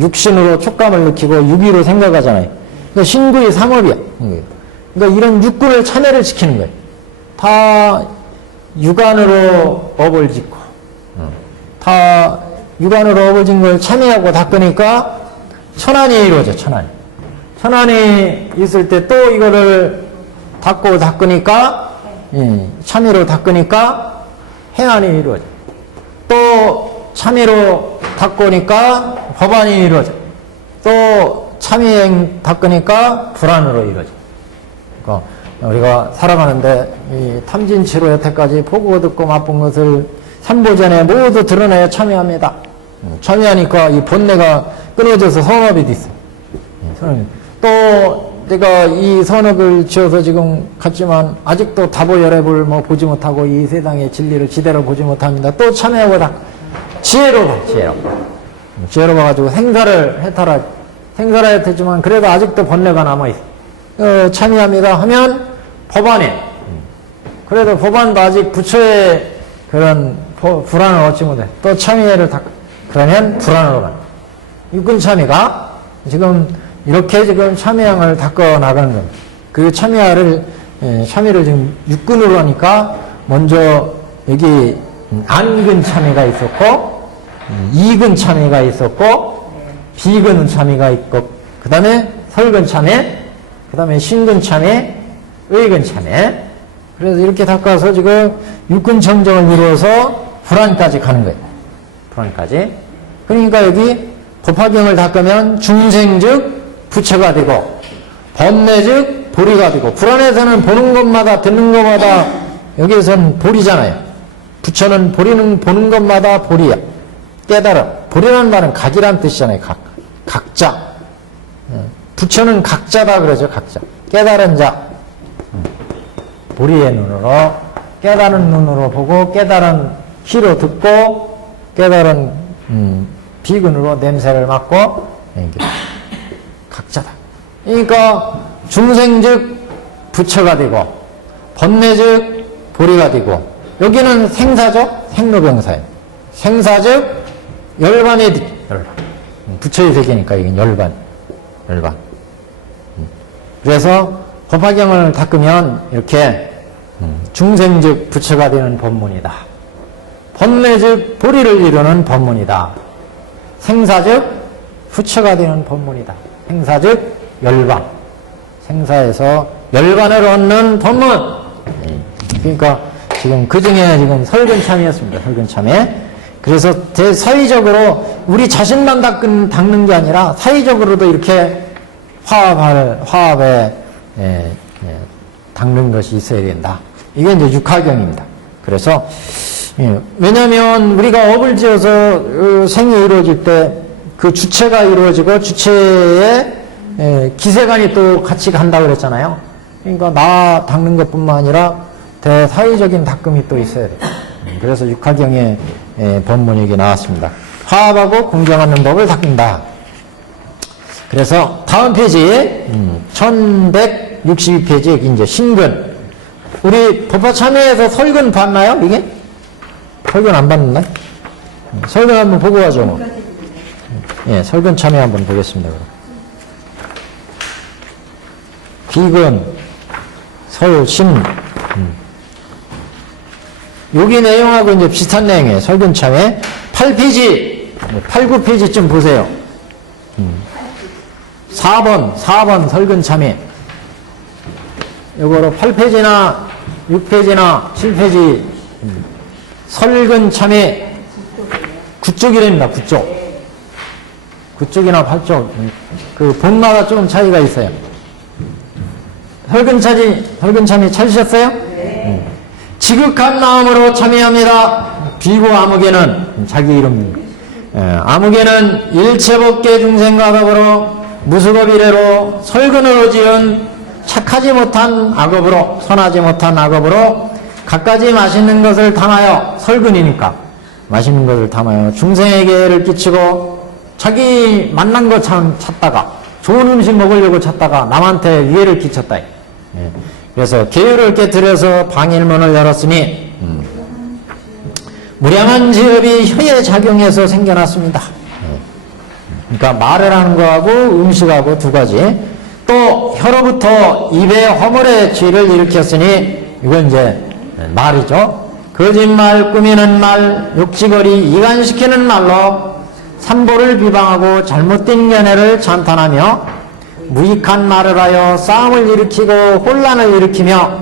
육신으로 촉감을 느끼고 육의로 생각하잖아요. 그러니까 신구의 삼업이야. 그러니까 이런 육군을 참여를 시키는 거예요. 다 육안으로 업을 짓고 다 육안으로 업을 짓는 걸 참여하고 닦으니까 천안이 이루어져. 천안이 있을 때 또 이거를 닦으니까 참여로 닦으니까 해안이 이루어져. 또 참여로 닦으니까 법안이 이루어져. 또 참여행 닦으니까 불안으로 이루어져. 그러니까 우리가 살아가는데 이 탐진치로 여태까지 보고 듣고 맛본 것을 삼보전에 모두 드러내야 참여합니다. 참여하니까 이 본내가 끊어져서 선업이 됐어. 또 내가 이 선업을 지어서 지금 갔지만 아직도 다보열애불 보지 못하고 이 세상의 진리를 제대로 보지 못합니다. 또 참여하고 다 지혜로 봐가지고 생사를 해탈했지만 그래도 아직도 번뇌가 남아있어. 참여합니다 하면 법안에 그래도 법안도 아직 부처의 그런 불안을 얻지 못해. 또 참여를 그러면 불안으로 가는 육군 참여가 지금 이렇게 지금 참여양을 닦아 나가는 겁니다. 그 참여를 지금 육군으로 하니까 먼저 여기 안근 참여가 있었고 이근 참여가 있었고 비근 참여가 있고 그 다음에 설근 참여 그 다음에 신근 참여 의근 참여 그래서 이렇게 닦아서 지금 육군 정정을 이루어서 불안까지 가는 거예요. 불안까지. 그러니까 여기 법화경을 닦으면 중생즉 부처가 되고 번뇌즉 보리가 되고 불안에서는 보는 것마다 듣는 것마다 여기에서는 보리잖아요. 부처는 보는 것마다 보리야. 깨달아. 보리라는 말은 각이란 뜻이잖아요. 각자. 부처는 각자다 그러죠. 각자. 깨달은 자. 보리의 눈으로 깨달은 눈으로 보고 깨달은 귀로 듣고 깨달은 비근으로 냄새를 맡고 각자다. 그러니까 중생즉 부처가 되고 번뇌즉 보리가 되고 여기는 생사죠. 생로병사예요. 생사즉 열반이 열반. 부처의 세계니까 이건 열반. 그래서 법화경을 닦으면 이렇게 중생즉 부처가 되는 법문이다. 본래즉 보리를 이루는 법문이다. 생사즉 부처가 되는 법문이다. 생사즉 열반. 생사에서 열반을 얻는 법문. 그러니까 지금 그 중에 지금 설근참이었습니다. 설근참에. 그래서 사회적으로 우리 자신만 닦는 게 아니라 사회적으로도 이렇게 화합에 닦는 것이 있어야 된다. 이게 이제 육하경입니다. 그래서 왜냐하면 우리가 업을 지어서 생이 이루어질 때 그 주체가 이루어지고 주체에 기세관이 또 같이 간다고 그랬잖아요. 그러니까 나 닦는 것뿐만 아니라 대사회적인 닦음이 또 있어야 돼요. 그래서 육하경의 법문이 이게 나왔습니다. 화합하고 공경하는 법을 닦는다. 그래서 다음 페이지 1162페이지 이제 신근. 우리 법화참회에서 설근 봤나요? 이게? 설근 안 봤나요? 설근 한번 보고 가죠. 예, 설근 참회 한번 보겠습니다. 비근, 설, 신. 여기 내용하고 이제 비슷한 내용이에요. 설근 참회. 8페이지, 8, 9페이지쯤 보세요. 4번 설근 참회. 요거로 8페이지나 6페이지나 7페이지 설근 참회 9쪽이랍니다. 9쪽. 9쪽이나 8쪽. 그 본마다 좀 차이가 있어요. 설근 참회 찾으셨어요? 네. 지극한 마음으로 참여합니다. 비고 아무개는 자기 이름입니다. 아무개는 일체법계 중생과 더불어 무수법 이래로 설근으로 지은 착하지 못한 악업으로 선하지 못한 악업으로 갖가지 맛있는 것을 담아요. 설근이니까 맛있는 것을 담아요. 중생에게를 끼치고 자기 만난 것 찾다가 좋은 음식 먹으려고 찾다가 남한테 위해를 끼쳤다. 그래서 계율을 깨뜨려서 방일문을 열었으니 무량한 지업이 혀에 작용해서 생겨났습니다. 그러니까 말을 하는 거하고 음식하고 두 가지. 또 혀로부터 입에 허물의 죄를 일으켰으니 이건 이제 말이죠. 거짓말, 꾸미는 말, 욕지거리, 이간시키는 말로 삼보를 비방하고 잘못된 연애를 찬탄하며 무익한 말을 하여 싸움을 일으키고 혼란을 일으키며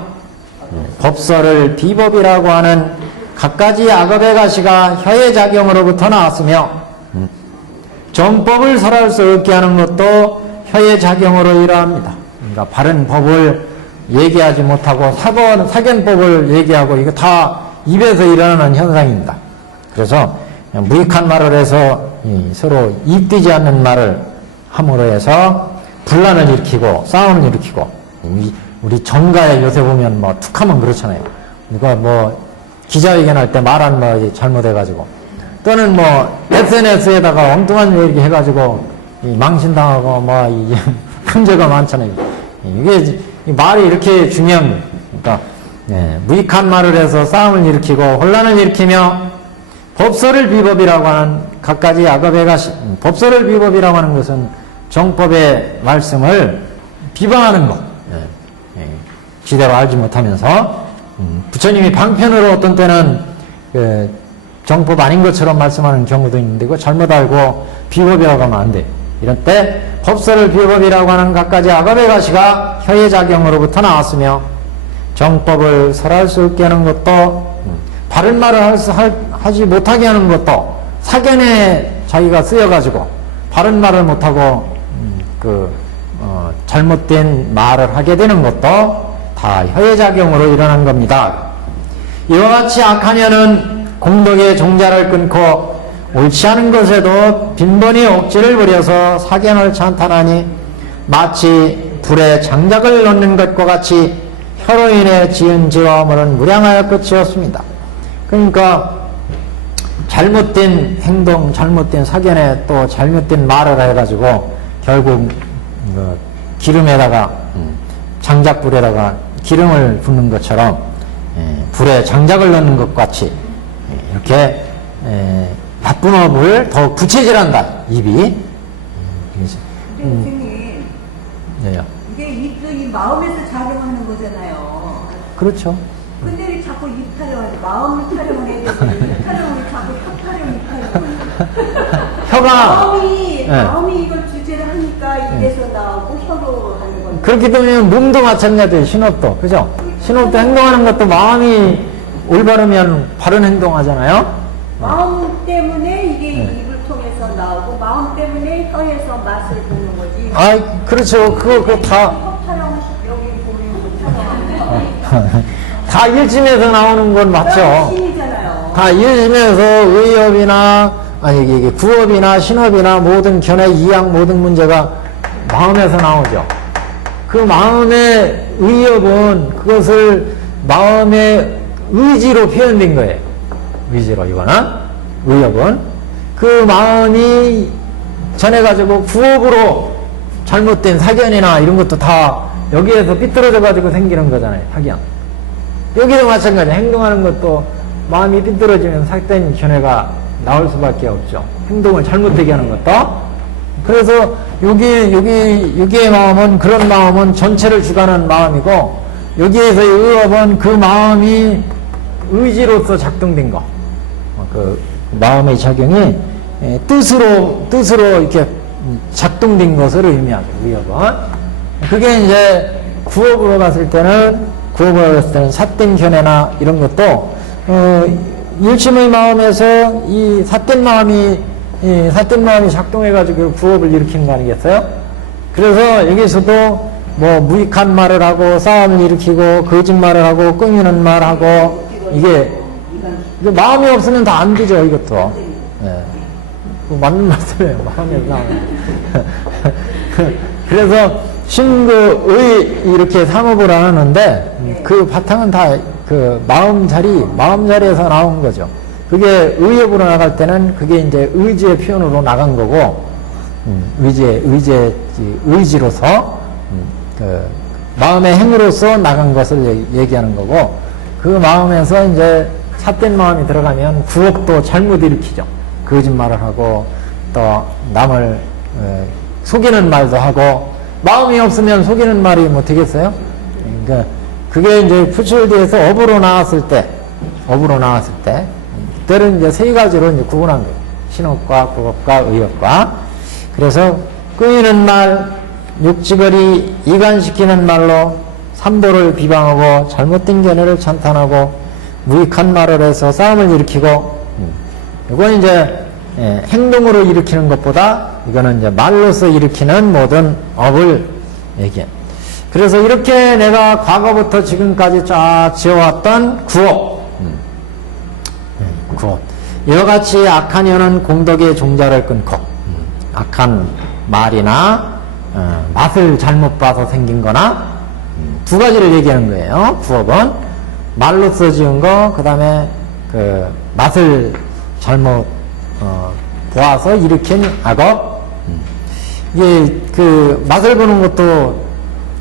법설을 비법이라고 하는 갖가지 악업의 가시가 혀의 작용으로부터 나왔으며 정법을 설할 수 없게 하는 것도 혀의 작용으로 이러합니다. 그러니까 바른 법을 얘기하지 못하고 사견법을 얘기하고 이거 다 입에서 일어나는 현상입니다. 그래서 무익한 말을 해서 서로 입되지 않는 말을 함으로 해서 분란을 일으키고 싸움을 일으키고 우리 정가에 요새 보면 뭐 툭하면 그렇잖아요. 누가 뭐 기자회견할 때 말하는 말이 잘못해가지고 또는 뭐 SNS에다가 엉뚱한 얘기 해가지고 망신당하고 뭐 이게 문제가 많잖아요. 이게 말이 이렇게 중요한 거예요. 그러니까 무익한 말을 해서 싸움을 일으키고 혼란을 일으키며 법설을 비법이라고 하는 갖가지 악업의 가시. 법설을 비법이라고 하는 것은 정법의 말씀을 비방하는 것. 지대로 알지 못하면서 부처님이 방편으로 어떤 때는 그 정법 아닌 것처럼 말씀하는 경우도 있는데 그거 잘못 알고 비법이라고 하면 안 돼. 이럴 때 법설을 비법이라고 하는 갖가지 악업의 가시가 혀의 작용으로부터 나왔으며 정법을 설할 수 없게 하는 것도 바른 말을 하지 못하게 하는 것도 사견에 자기가 쓰여가지고 바른 말을 못하고 잘못된 말을 하게 되는 것도 다 혀의 작용으로 일어난 겁니다. 이와 같이 악하면은 공덕의 종자를 끊고 옳지 않은 것에도 빈번히 억지를 부려서 사견을 찬탄하니 마치 불에 장작을 넣는 것과 같이 혀로 인해 지은 죄와물은 무량하여 끝이 없습니다. 그러니까 잘못된 행동, 잘못된 사견에 또 잘못된 말을 해가지고 결국 기름에다가 장작불에다가 기름을 붓는 것처럼 불에 장작을 넣는 것 같이 이렇게 나쁜 업을 더 부채질한다. 입이. 선생님, 네요. 이게 입 의지도 이 마음에서 작용하는 거잖아요. 그렇죠. 근데 왜 자꾸 입 타령하지? 마음을 타령을 해야 되는데 입 타령을 자꾸 혀 타령, 입 타령. 혀가 마음이 이걸 주제를 하니까 입에서 나오고 혀로 하는 건데. 그렇기 때문에 몸도 마찬가지예요. 신업도. 그죠? 신업도 행동하는 것도 마음이 올바르면 바른 행동하잖아요. 마음 때문에 이게 입을 통해서 나오고 마음 때문에 혀에서 맛을 보는 거지. 아, 그렇죠. 그거 다. 혀 타령 여기 보면 타령하는 다 일심에서 나오는 건 맞죠. 신이잖아요. 다 일심에서 의업이나, 아니, 이게 구업이나 신업이나 모든 견해, 이양 모든 문제가 마음에서 나오죠. 그 마음의 의업은 그것을 마음의 의지로 표현된 거예요. 의지로, 이거는. 의업은. 그 마음이 전해가지고 구업으로 잘못된 사견이나 이런 것도 다 여기에서 삐뚤어져가지고 생기는 거잖아요. 사견. 여기도 마찬가지예요. 행동하는 것도 마음이 삐뚤어지면 삭된 견해가 나올 수밖에 없죠. 행동을 잘못되게 하는 것도. 그래서 여기의 마음은, 그런 마음은 전체를 주관하는 마음이고, 여기에서의 의업은 그 마음이 의지로서 작동된 거. 그 마음의 작용이 뜻으로 이렇게 작동된 것을 의미하죠. 의업은. 그게 이제 구업으로 갔을 때는 삿된 견해나 이런 것도, 일심의 마음에서 이 삿된 마음이 작동해가지고 구업을 일으키는 거 아니겠어요? 그래서 여기서도 뭐 무익한 말을 하고 싸움을 일으키고 거짓말을 하고 꾸미는 말하고 이게 마음이 없으면 다 안 되죠, 이것도. 예. 맞는 말씀이에요. 마음에서 나오는. 그래서 신의 이렇게 상업을 하는데 그 바탕은 다 그 마음 자리에서 나온 거죠. 그게 의업으로 나갈 때는 그게 이제 의지의 표현으로 나간 거고, 의지로서, 그 마음의 행으로서 나간 것을 얘기하는 거고, 그 마음에서 이제 삿된 마음이 들어가면 구업도 잘못 일으키죠. 거짓말을 하고, 또 남을 속이는 말도 하고, 마음이 없으면 속이는 말이 뭐 되겠어요? 그러니까 그게 이제 부처일대에서 업으로 나왔을 때, 그때는 이제 세 가지로 이제 구분한 거예요. 신업과 구업과 의업과. 그래서 꾸미는 말, 육지거리, 이간시키는 말로 삼보를 비방하고 잘못된 견해를 찬탄하고 무익한 말을 해서 싸움을 일으키고, 이건 이제 행동으로 일으키는 것보다 이거는 이제 말로서 일으키는 모든 업을 얘기해. 그래서 이렇게 내가 과거부터 지금까지 쫙 지어왔던 구업. 이와 같이 악한 이는 공덕의 종자를 끊고, 악한 말이나 맛을 잘못 봐서 생긴 거나 두 가지를 얘기하는 거예요. 구업은 말로써 지은 거, 그 다음에 그 맛을 잘못 보아서 일으킨 악업. 이게 그 맛을 보는 것도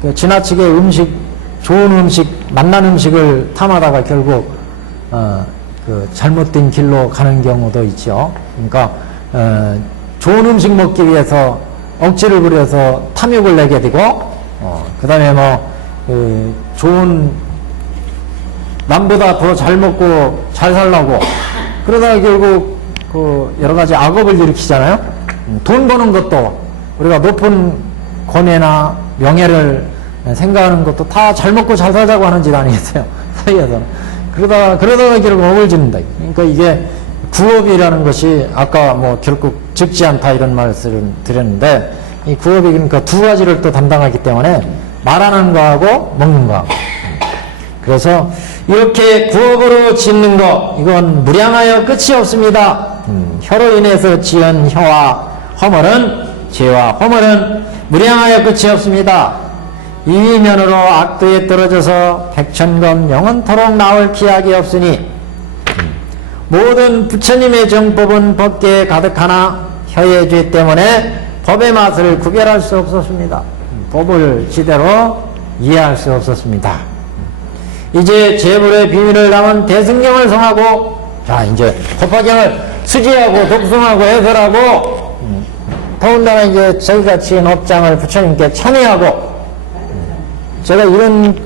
그 지나치게 좋은 음식, 맛난 음식을 탐하다가 결국 그 잘못된 길로 가는 경우도 있죠. 그러니까 좋은 음식 먹기 위해서 억지를 부려서 탐욕을 내게 되고, 그 다음에 좋은 남보다 더 잘 먹고 잘 살라고 그러다가 결국 그 여러 가지 악업을 일으키잖아요. 돈 버는 것도 우리가 높은 권해나 명예를 생각하는 것도 다 잘 먹고 잘 살자고 하는 짓 아니겠어요? 사이에서는. 그러다가 결국 업을 짓는다. 그러니까 이게 구업이라는 것이 아까 뭐 결국 적지 않다 이런 말씀을 드렸는데, 이 구업이 그러니까 두 가지를 또 담당하기 때문에 말하는 거하고 먹는 거하고. 그래서 이렇게 구업으로 짓는 거, 이건 무량하여 끝이 없습니다. 혀로 인해서 지은 혀와 허물은, 죄와 허물은 무량하여 끝이 없습니다. 이 면으로 악도에 떨어져서 백천검 영원토록 나올 기약이 없으니, 모든 부처님의 정법은 법계에 가득하나 혀의 죄 때문에 법의 맛을 구별할 수 없었습니다. 법을 제대로 이해할 수 없었습니다. 이제 재불의 비밀을 담은 대승경을 성하고, 자 이제 법화경을 수지하고 독송하고 해설하고, 더군다나 이제 저희같이 업장을 부처님께 참여하고, 제가 이런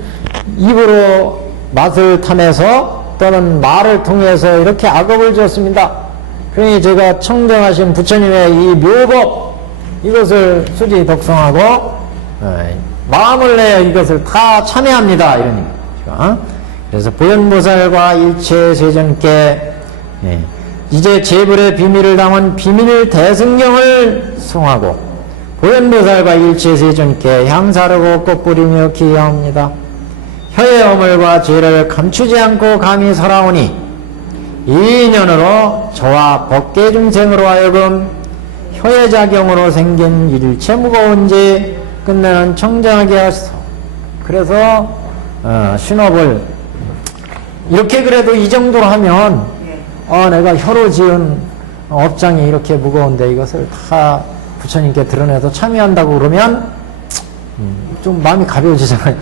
입으로 맛을 탐해서 또는 말을 통해서 이렇게 악업을 줬습니다. 그러니 제가 청정하신 부처님의 이 묘법 이것을 수지 독성하고 마음을 내어 이것을 다 참여합니다. 이런 의미죠. 그래서 보현보살과 일체 세전께 이제 재불의 비밀을 담은 비밀 대승경을 송하고 보현보살과 일체 세전께 향사르고 꽃뿌리며 기여합니다. 혀의 어물과 죄를 감추지 않고 감히 설하오니 이 인연으로 저와 법계 중생으로 하여금 혀의 작용으로 생긴 일체 무거운 죄 끝내는 청정하게 하소서. 그래서 신업을 이렇게 그래도 이 정도로 하면 내가 혀로 지은 업장이 이렇게 무거운데 이것을 다 부처님께 드러내서 참여한다고 그러면 좀 마음이 가벼워지잖아요.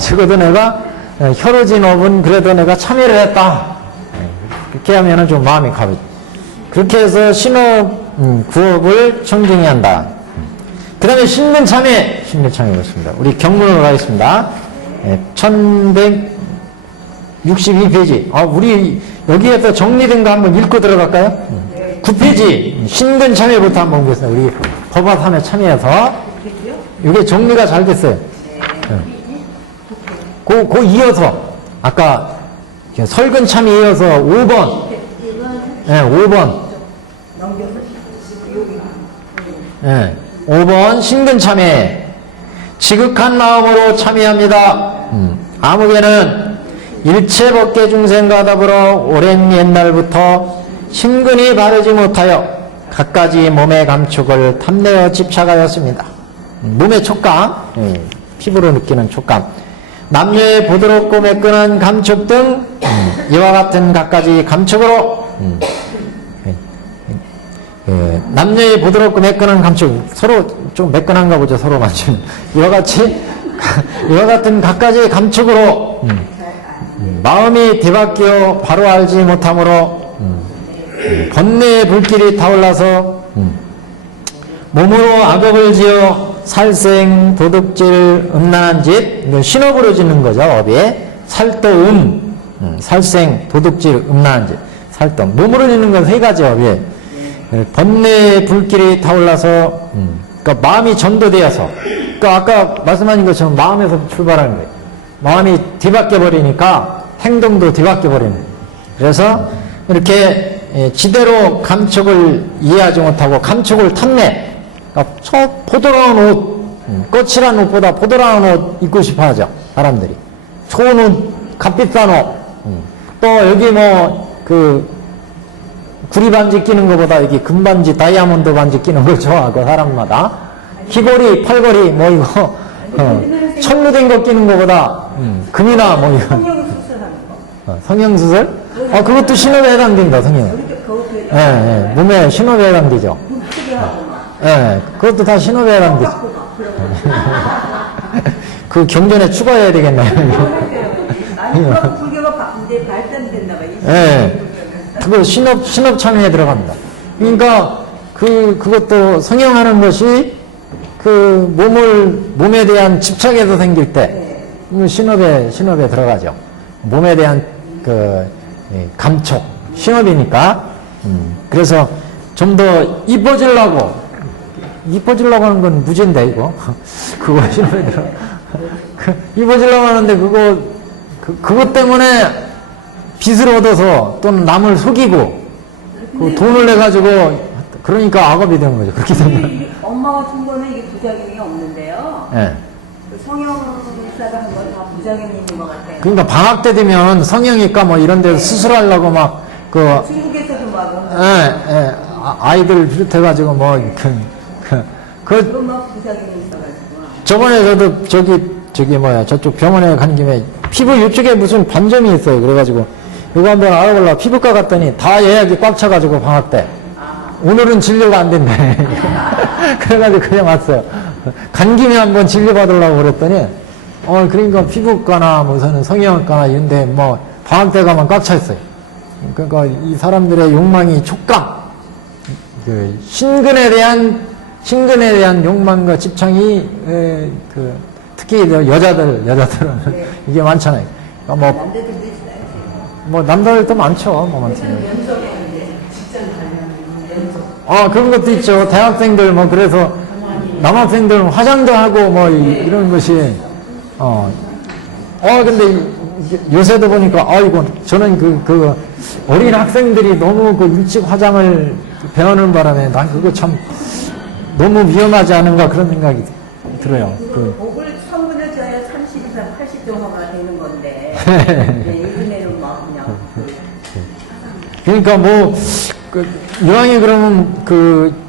적어도 내가 혀로 지은 업은 그래도 내가 참여를 했다. 그렇게 하면은 좀 마음이 가벼워져. 그렇게 해서 신업 구업을 청정해야 한다. 그 다음에 신분 참여 있습니다. 우리 경문으로 가겠습니다. 1162페이지. 우리 여기에서 정리된 거 한번 읽고 들어갈까요? 9페이지. 신분 참여부터 한번 보겠습니다. 우리 법화삼에 참여해서. 이게 정리가 잘 됐어요. 그 이어서, 아까 설근 참여 이어서 5번. 5번. 5번 신근 참여. 지극한 마음으로 참여합니다. 아무개는 일체 법계 중생과 더불어 오랜 옛날부터 신근이 바르지 못하여 갖가지 몸의 감촉을 탐내어 집착하였습니다. 몸의 촉감, 피부로 느끼는 촉감, 남녀의 부드럽고 매끈한 감촉 등 이와 같은 갖가지 감촉으로 남녀의 부드럽고 매끈한 감촉, 서로 좀 매끈한가 보죠. 서로 맞추면 이와 같은 갖가지 감촉으로 마음이 뒤바뀌어 바로 알지 못하므로 번뇌의 불길이 타올라서 몸으로 악업을 지어 살생, 도둑질, 음란한 짓, 이건 신업으로 짓는 거죠. 업이 살도 살생, 도둑질, 음란한 짓, 살도 몸으로 짓는 건 세 가지 업이 번뇌의 불길이 타올라서 그러니까 마음이 전도되어서 그러니까 아까 말씀하신 것처럼 마음에서 출발하는 거예요. 마음이 뒤바뀌어 버리니까 행동도 뒤바뀌어 버리는 거예요. 그래서 이렇게 지대로 감촉을 이해하지 못하고 감촉을 탐내. 그러니까 저 포도로운 옷, 거칠한 옷보다 포도로운 옷 입고 싶어 하죠. 사람들이. 좋은 옷, 값비싼 옷. 또 여기 구리 반지 끼는 것보다 여기 금반지, 다이아몬드 반지 끼는 걸 좋아하고, 사람마다. 귀걸이, 팔걸이, 이거, 천루된 거 끼는 것보다, 금이나 이거. 성형수술하는 거. 성형수술? 그것도 신업에 해당된다, 성형. 몸에 신업에 해당되죠. 그것도 다 신업에 해당되죠. 그 경전에 추가해야 되겠네요. 불교가 이제 발전됐나 봐요. 그거 신업 참여에 들어갑니다. 그러니까 그것도 성형하는 것이 몸에 대한 집착에서 생길 때 신업에 들어가죠. 몸에 대한 감촉, 신업이니까. 그래서 좀 더 이뻐지려고 하는 건 무죄인데, 이거. 그거 신업에 들어. 이뻐지려고 하는데 그것 때문에 빚을 얻어서 또는 남을 속이고 돈을 내가지고 그러니까 악업이 되는 거죠. 그렇게 되면 엄마가 준 거는 이게 부작용이 없는데요. 그 성형사가 한 건 다 부작용이 있는 것 같아요. 그러니까 방학 때 되면 성형외과 이런 데서 수술하려고 중국에서도 아이들 비롯해가지고 그건 막 부작용이 있어가지고. 저번에 저도 저쪽 병원에 간 김에 피부 이쪽에 무슨 반점이 있어요. 그래가지고 이거 한번 알아보려고 피부과 갔더니 다 예약이 꽉 차가지고 방학 때 오늘은 진료가 안 된대. 그래가지고 그냥 왔어요. 간 김에 한번 진료 받으려고 그랬더니 그러니까 피부과나 무슨 성형외과나 이런데 방학 때 가면 꽉 차 있어요. 그러니까 이 사람들의 욕망이 촉감, 신근에 대한 욕망과 집착이 특히 여자들은 네. 이게 많잖아요. 그러니까 남자들도 있어요. 뭐 남자들도 많죠. 뭐 많죠. 면접에 직장 가면 면접. 그런 것도 있죠. 대학생들 뭐 그래서 남학생들 화장도 하고 뭐 이런 것이 근데 요새도 보니까 아이고 저는 그 어린 학생들이 너무 그 일찍 화장을 배우는 바람에 난 그거 참 너무 위험하지 않은가 그런 생각이 들어요. 목을 성분을 줘야 30 이상 80 정도가 되는 건데 요즘에는 막 그냥 그러니까 이왕에 그러면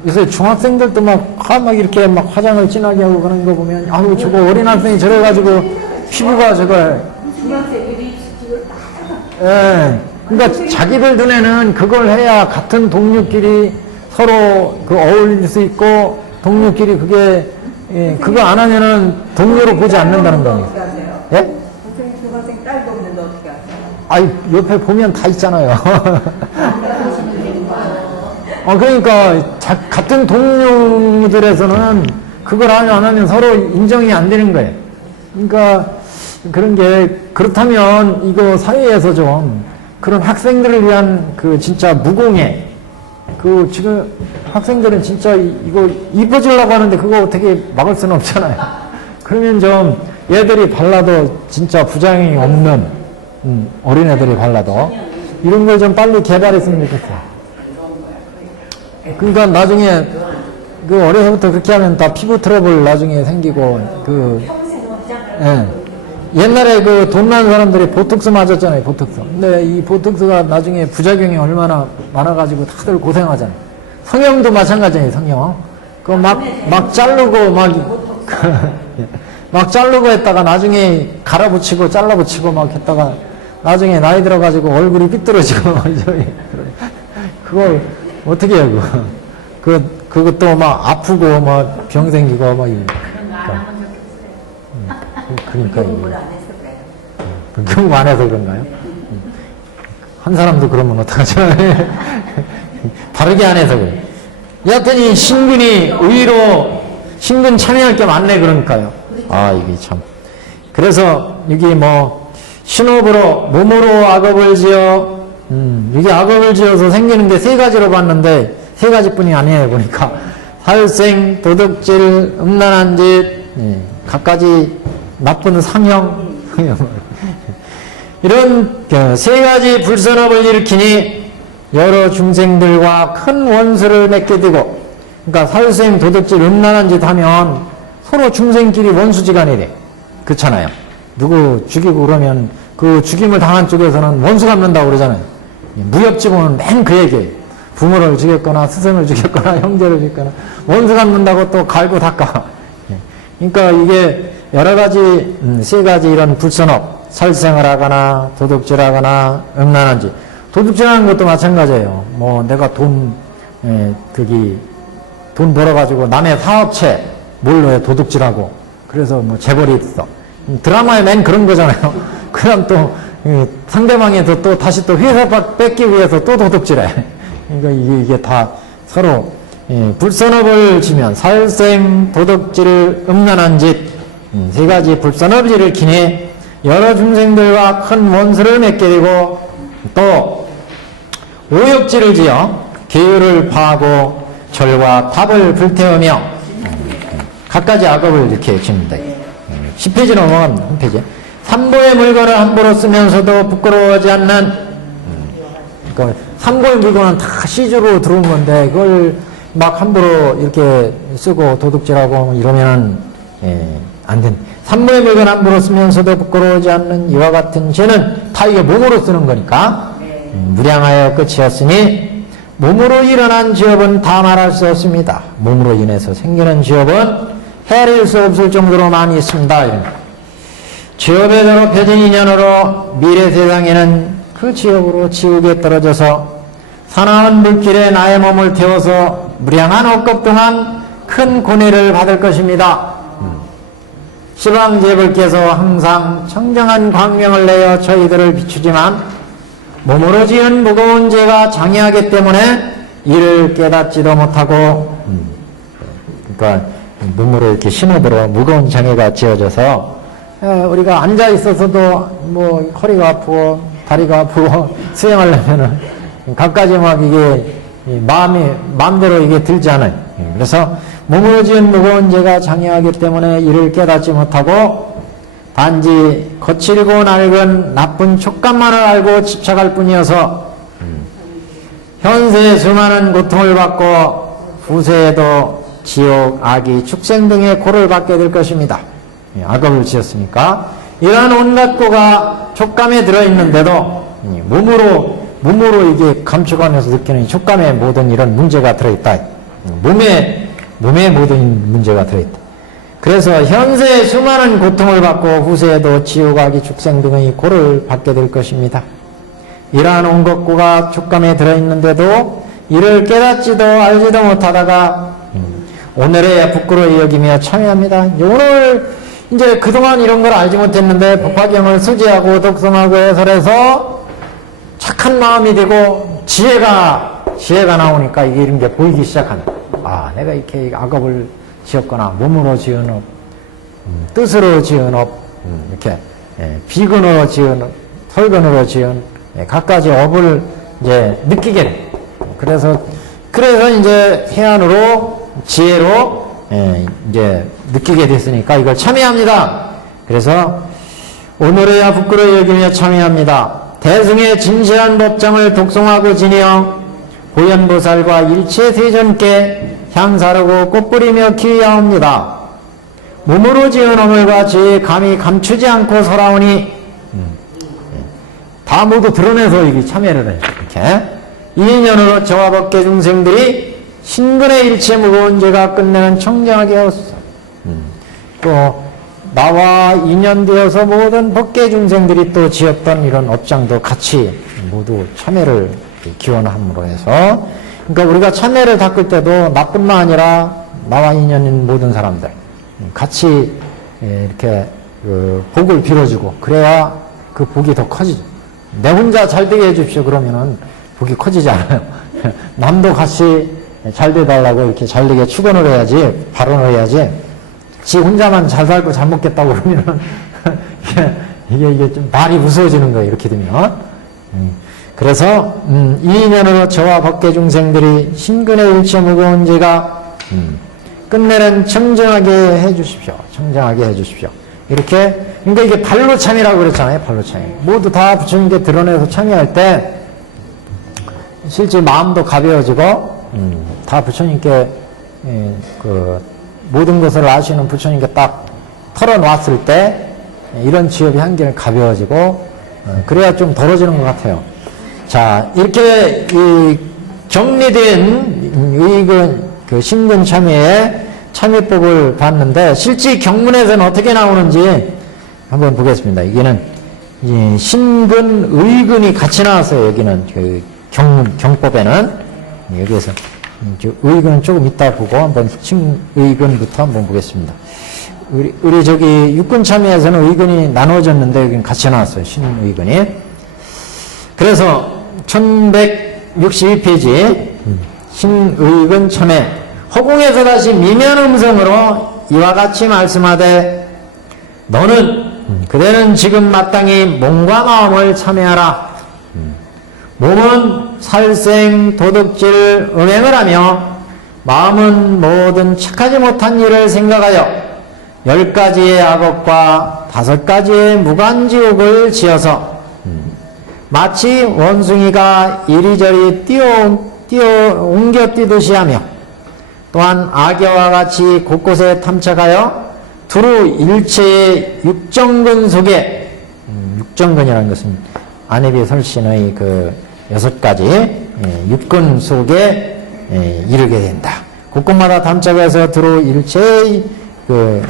요새 중학생들도 막 이렇게 막 화장을 진하게 하고 그런 거 보면 아유 저거 어린 학생이 저래가지고 피부가 저거 중학생들이 립스틱을 그러니까 자기들 눈에는 그걸 해야 같은 동료끼리 서로 어울릴 수 있고 동료끼리 그거 안 하면은 동료로 보지 않는다는 거예요. 어떻게 하세요? 예? 선생님 중학생 딸도 없는데 어떻게 하세요? 아이 옆에 보면 다 있잖아요. 그러니까 같은 동료들에서는 그걸 하면 안 하면 서로 인정이 안 되는 거예요. 그러니까 그런 게 그렇다면 이거 사회에서 좀 그런 학생들을 위한 진짜 무공해 지금 학생들은 진짜 이거 이뻐지려고 하는데 그거 어떻게 막을 수는 없잖아요. 그러면 좀 얘들이 발라도 진짜 부작용이 없는 어린애들이 발라도 이런 걸 좀 빨리 개발했으면 좋겠어요. 그러니까 나중에 어려서부터 그렇게 하면 다 피부 트러블 나중에 생기고 옛날에 돈 많은 사람들이 보톡스 맞았잖아요. 보톡스. 근데 이 보톡스가 나중에 부작용이 얼마나 많아가지고 다들 고생하잖아요. 성형도 마찬가지예요. 성형. 막 자르고 막 자르고 했다가 나중에 갈아붙이고 잘라붙이고 막 했다가 나중에 나이 들어가지고 얼굴이 삐뚤어지고 그걸 어떻게 해요? 그것도 막 아프고 막 병 생기고 막 그러니까 공부를 안 했을 거예요. 교육 안 해서 그런가요? 한 사람도 그러면 어떡하죠? 바르게 안 해서 그래. 여하튼 이 신근이 의외로 신근 참여할 게 많네 그러니까요. 이게 참. 그래서 여기 신업으로 몸으로 악업을 지어 이게 악업을 지어서 생기는 게 세 가지로 봤는데 세 가지뿐이 아니에요 보니까 살생, 도둑질, 음란한 짓, 갖가지 나쁜 상형 이런 세 가지 불선업을 일으키니 여러 중생들과 큰 원수를 맺게 되고 그러니까 살생, 도둑질, 음란한 짓 하면 서로 중생끼리 원수지간이 돼. 그렇잖아요. 누구 죽이고 그러면 그 죽임을 당한 쪽에서는 원수 갚는다고 그러잖아요. 무협지보는 맨 그 얘기예요. 부모를 죽였거나 스승을 죽였거나 형제를 죽였거나 원수 갚는다고 또 갈고 닦아. 그러니까 이게 여러 가지 세 가지 이런 불선업 살생을 하거나 도둑질하거나 음란한 짓 도둑질하는 것도 마찬가지예요. 내가 돈 벌어가지고 남의 사업체 몰래 해 도둑질하고 그래서 재벌이 있어. 드라마에 맨 그런 거잖아요. 그럼 또 상대방에서 또 다시 또 회사 뺏기 위해서 또 도둑질해. 그러니까 이게 다 서로 불선업을 지면 살생, 도둑질, 음란한 짓 세 가지 불선업을 일으키니 여러 중생들과 큰 원수를 맺게 되고 또 오욕질을 지어 계율을 파하고 절과 탑을 불태우며 갖가지 악업을 이렇게 짓는다. 10페이지 넘어갑니다. 한 페이지. 삼보의 물건을 함부로 쓰면서도 부끄러워하지 않는 그러니까 삼보의 물건은 다 시주로 들어온 건데 그걸 막 함부로 이렇게 쓰고 도둑질하고 이러면 안 된다. 삼보의 물건 함부로 쓰면서도 부끄러워하지 않는 이와 같은 죄는 다 이게 몸으로 쓰는 거니까 무량하여 끝이었으니 몸으로 일어난 지업은 다 말할 수 없습니다. 몸으로 인해서 생기는 지업은 헤아릴 수 없을 정도로 많이 있습니다. 지업에 더럽혀진 인연으로 미래 세상에는 그 지업으로 지옥에 떨어져서 사나운 물길에 나의 몸을 태워서 무량한 억겁 동안 큰 고뇌를 받을 것입니다. 시방제불께서 항상 청정한 광명을 내어 저희들을 비추지만 몸으로 지은 무거운 죄가 장애하기 때문에 이를 깨닫지도 못하고 그러니까 몸으로 이렇게 신업으로 무거운 장애가 지어져서 우리가 앉아 있어서도 뭐 허리가 아프고 다리가 아프고 수행하려면은 갖가지 막 이게 마음대로 이게 들지 않아요. 그래서 몸으로 지은 무거운 죄가 장애하기 때문에 이를 깨닫지 못하고 단지 거칠고 낡은 나쁜 촉감만을 알고 집착할 뿐이어서 현세에 수많은 고통을 받고 후세에도 지옥, 악이, 축생 등의 고를 받게 될 것입니다. 악업을 지었으니까 이러한 온갖 고가 촉감에 들어있는데도 몸으로 이게 감춰가면서 느끼는 촉감에 모든 이런 문제가 들어있다. 몸에 모든 문제가 들어있다. 그래서 현세에 수많은 고통을 받고 후세에도 지옥, 악이, 축생 등의 고를 받게 될 것입니다. 이러한 온갖 고가 촉감에 들어있는데도 이를 깨닫지도 알지도 못하다가 오늘의 부끄러워 여기며 참여합니다. 오늘 이제 그동안 이런 걸 알지 못했는데 법화경을 수지하고 독성하고 해설해서 착한 마음이 되고 지혜가 나오니까 이게 이런 게 보이기 시작한다. 아, 내가 이렇게 악업을 지었거나 몸으로 지은 업, 뜻으로 지은 업, 이렇게 비근으로 지은 업, 털근으로 지은 갖가지 업을 이제 느끼게 돼. 그래서 이제 해안으로 지혜로 이제 느끼게 됐으니까 이걸 참여합니다. 그래서 오늘에야 부끄러워 여기며 참여합니다. 대승의 진실한 법정을 독송하고 지니어 보현보살과 일체 세존께 향사르고 꽃뿌리며 기위하옵니다. 몸으로 지은 어물과 죄 감히 감추지 않고 설하오니 다 모두 드러내서 이게 참여를 해. 이렇게 이 인연으로 저와 법계 중생들이 신근의 일체 무거운 죄가 끝내는 청정하게 하옵소서. 또 나와 인연되어서 모든 법계 중생들이 또 지었던 이런 업장도 같이 모두 참여를 기원함으로 해서, 그러니까 우리가 참여를 닦을 때도 나뿐만 아니라 나와 인연인 모든 사람들 같이 이렇게 그 복을 빌어주고, 그래야 그 복이 더 커지죠. 내 혼자 잘 되게 해줍시오 그러면은 복이 커지지 않아요. 남도 같이 잘 돼달라고 이렇게 잘 되게 축원을 해야지, 발언을 해야지, 지 혼자만 잘 살고 잘 먹겠다고 그러면은 이게 좀 말이 무서워지는 거예요, 이렇게 되면. 그래서 이 인연으로 저와 법계 중생들이 신근의 일체 무거운 죄가 끝내는 청정하게 해주십시오. 청정하게 해주십시오. 이렇게, 그러니까 이게 발로 참여라고 그랬잖아요. 발로 참여. 모두 다 부처님께 드러내서 참여할 때 실제 마음도 가벼워지고 다 부처님께 그 모든 것을 아시는 부처님께 딱 털어놨을 때 이런 지업이 한결 가벼워지고 그래야 좀 덜어지는 것 같아요. 자, 이렇게 이 정리된 그 신근 참여의 참여법을 봤는데 실제 경문에서는 어떻게 나오는지 한번 보겠습니다. 이게는 신근, 의근이 같이 나왔어요. 여기는 그 경법에는 여기에서 의근은 조금 이따 보고 한번 신의근부터 한번 보겠습니다. 우리 저기 육군 참여에서는 의근이 나눠졌는데 여기는 같이 나왔어요. 신의근이. 그래서 1162페이지 신의근 참여 허공에서 다시 미면 음성으로 이와 같이 말씀하되 그대는 지금 마땅히 몸과 마음을 참여하라. 몸은 살생 도덕질 음행을 하며 마음은 모든 착하지 못한 일을 생각하여 10가지의 악업과 5가지의 무간지옥을 지어서 마치 원숭이가 이리저리 옮겨 뛰듯이 하며 또한 악여와 같이 곳곳에 탐착하여 두루 일체의 육정근 속에 육정근이라는 것은 안혜비 설신의 그 6가지 육근 속에 이르게 된다. 곳곳마다 탐착해서 두루 일체의 그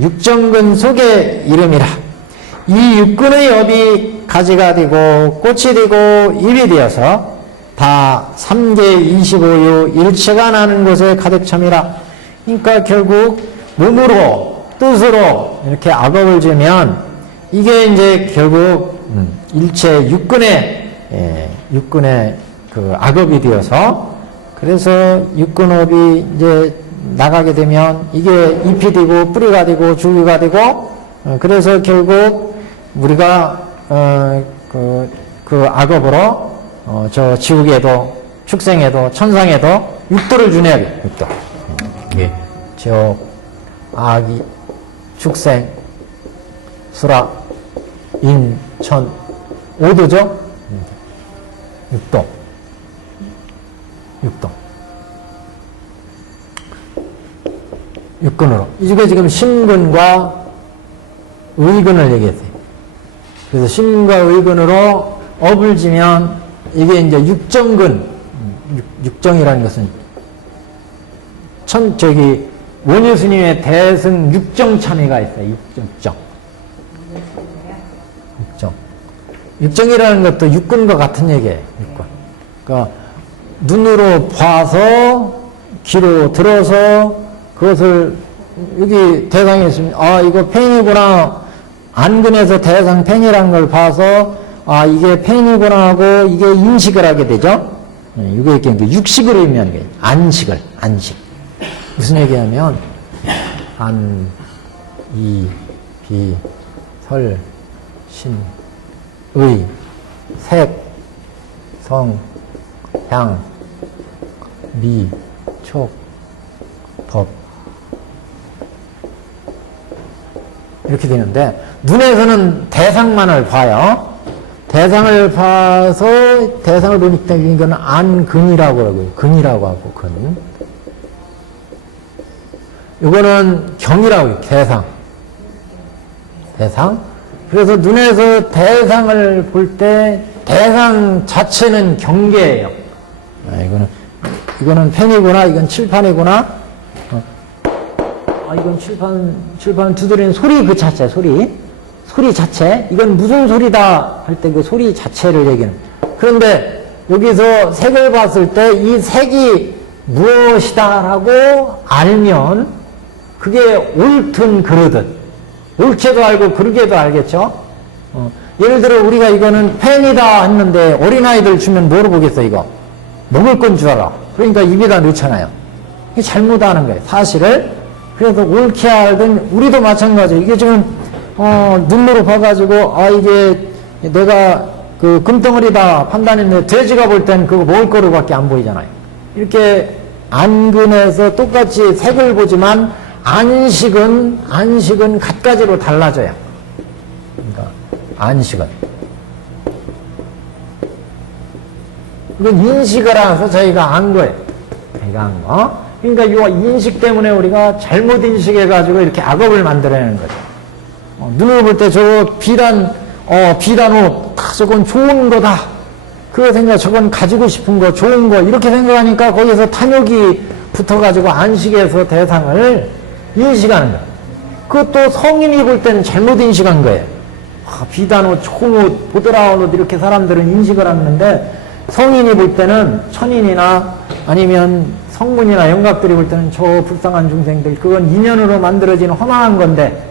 육정근 속에 이름이라. 이 육근의 업이 가지가 되고 꽃이 되고 잎이 되어서 다 3계 25유 일체가 나는 곳에 가득 참이라. 그러니까 결국 몸으로 뜻으로 이렇게 악업을 지으면 이게 이제 결국 일체 육근의 그 악업이 되어서, 그래서 육근업이 이제 나가게 되면 이게 잎이 되고 뿌리가 되고 줄기가 되고 그래서 결국 우리가 그 악업으로 저 지옥에도 축생에도 천상에도 육도를 주네요. 육도. 예. 지옥, 악이, 축생, 수락, 인, 천, 오도죠? 육도. 육도. 육근으로. 이게 지금 신근과 의근을 얘기했어요. 그래서 신과 의근으로 업을 지면 이게 이제 육정근, 육정이라는 것은 원효 스님의 대승 육정참의가 있어요. 육정. 육정이라는 것도 육근과 같은 얘기예요. 육근. 그러니까 눈으로 봐서 귀로 들어서 그것을 여기 대상이 있으면 이거 펜이구나. 안근에서 대상 펜이라는 걸 봐서 이게 펜이구나 하고 이게 인식을 하게 되죠. 이거 이렇게 육식을 의미하는 거예요. 안식. 무슨 얘기하면 안, 이, 비, 설, 신, 의, 색, 성, 향, 미, 촉, 법 이렇게 되는데 눈에서는 대상만을 봐요. 대상을 봐서 대상을 보니까 이건 안근이라고 하고요. 근이라고 하고 근. 이거는 경이라고 해요. 대상. 그래서 눈에서 대상을 볼 때 대상 자체는 경계예요. 이거는 펜이구나. 이건 칠판이구나. 이건 칠판 두드리는 소리 그 자체, 소리 자체. 이건 무슨 소리다 할 때 그 소리 자체를 얘기하는. 그런데 여기서 색을 봤을 때 이 색이 무엇이다라고 알면 그게 옳든 그르든 옳게도 알고 그르게도 알겠죠. 예를 들어 우리가 이거는 펜이다 했는데 어린아이들 주면 뭐로 보겠어 이거? 먹을 건 줄 알아. 그러니까 입에다 넣잖아요. 이게 잘못하는 거예요. 사실을. 그래서 옳게 알든 우리도 마찬가지예요. 이게 지금 눈으로 봐가지고 이게 내가 그 금덩어리다 판단했는데 돼지가 볼 땐 그거 먹을 거로밖에 안 보이잖아요. 이렇게 안근에서 똑같이 색을 보지만 안식은 갖가지로 달라져요. 그러니까 안식은 이건 인식을 알아서 저희가 안 거예요. 저희가 안 거. 그러니까 이 인식 때문에 우리가 잘못 인식해가지고 이렇게 악업을 만들어내는 거죠. 눈으로 볼 때 저거 비단 옷, 저건 좋은 거다. 그거 생각, 저건 가지고 싶은 거, 좋은 거, 이렇게 생각하니까 거기서 탐욕이 붙어가지고 안식에서 대상을 인식하는 거예요. 그것도 성인이 볼 때는 잘못 인식한 거예요. 비단 옷, 좋은 옷, 보드라운 옷, 이렇게 사람들은 인식을 하는데 성인이 볼 때는 천인이나 아니면 성문이나 영각들이 볼 때는 저 불쌍한 중생들, 그건 인연으로 만들어진 허망한 건데,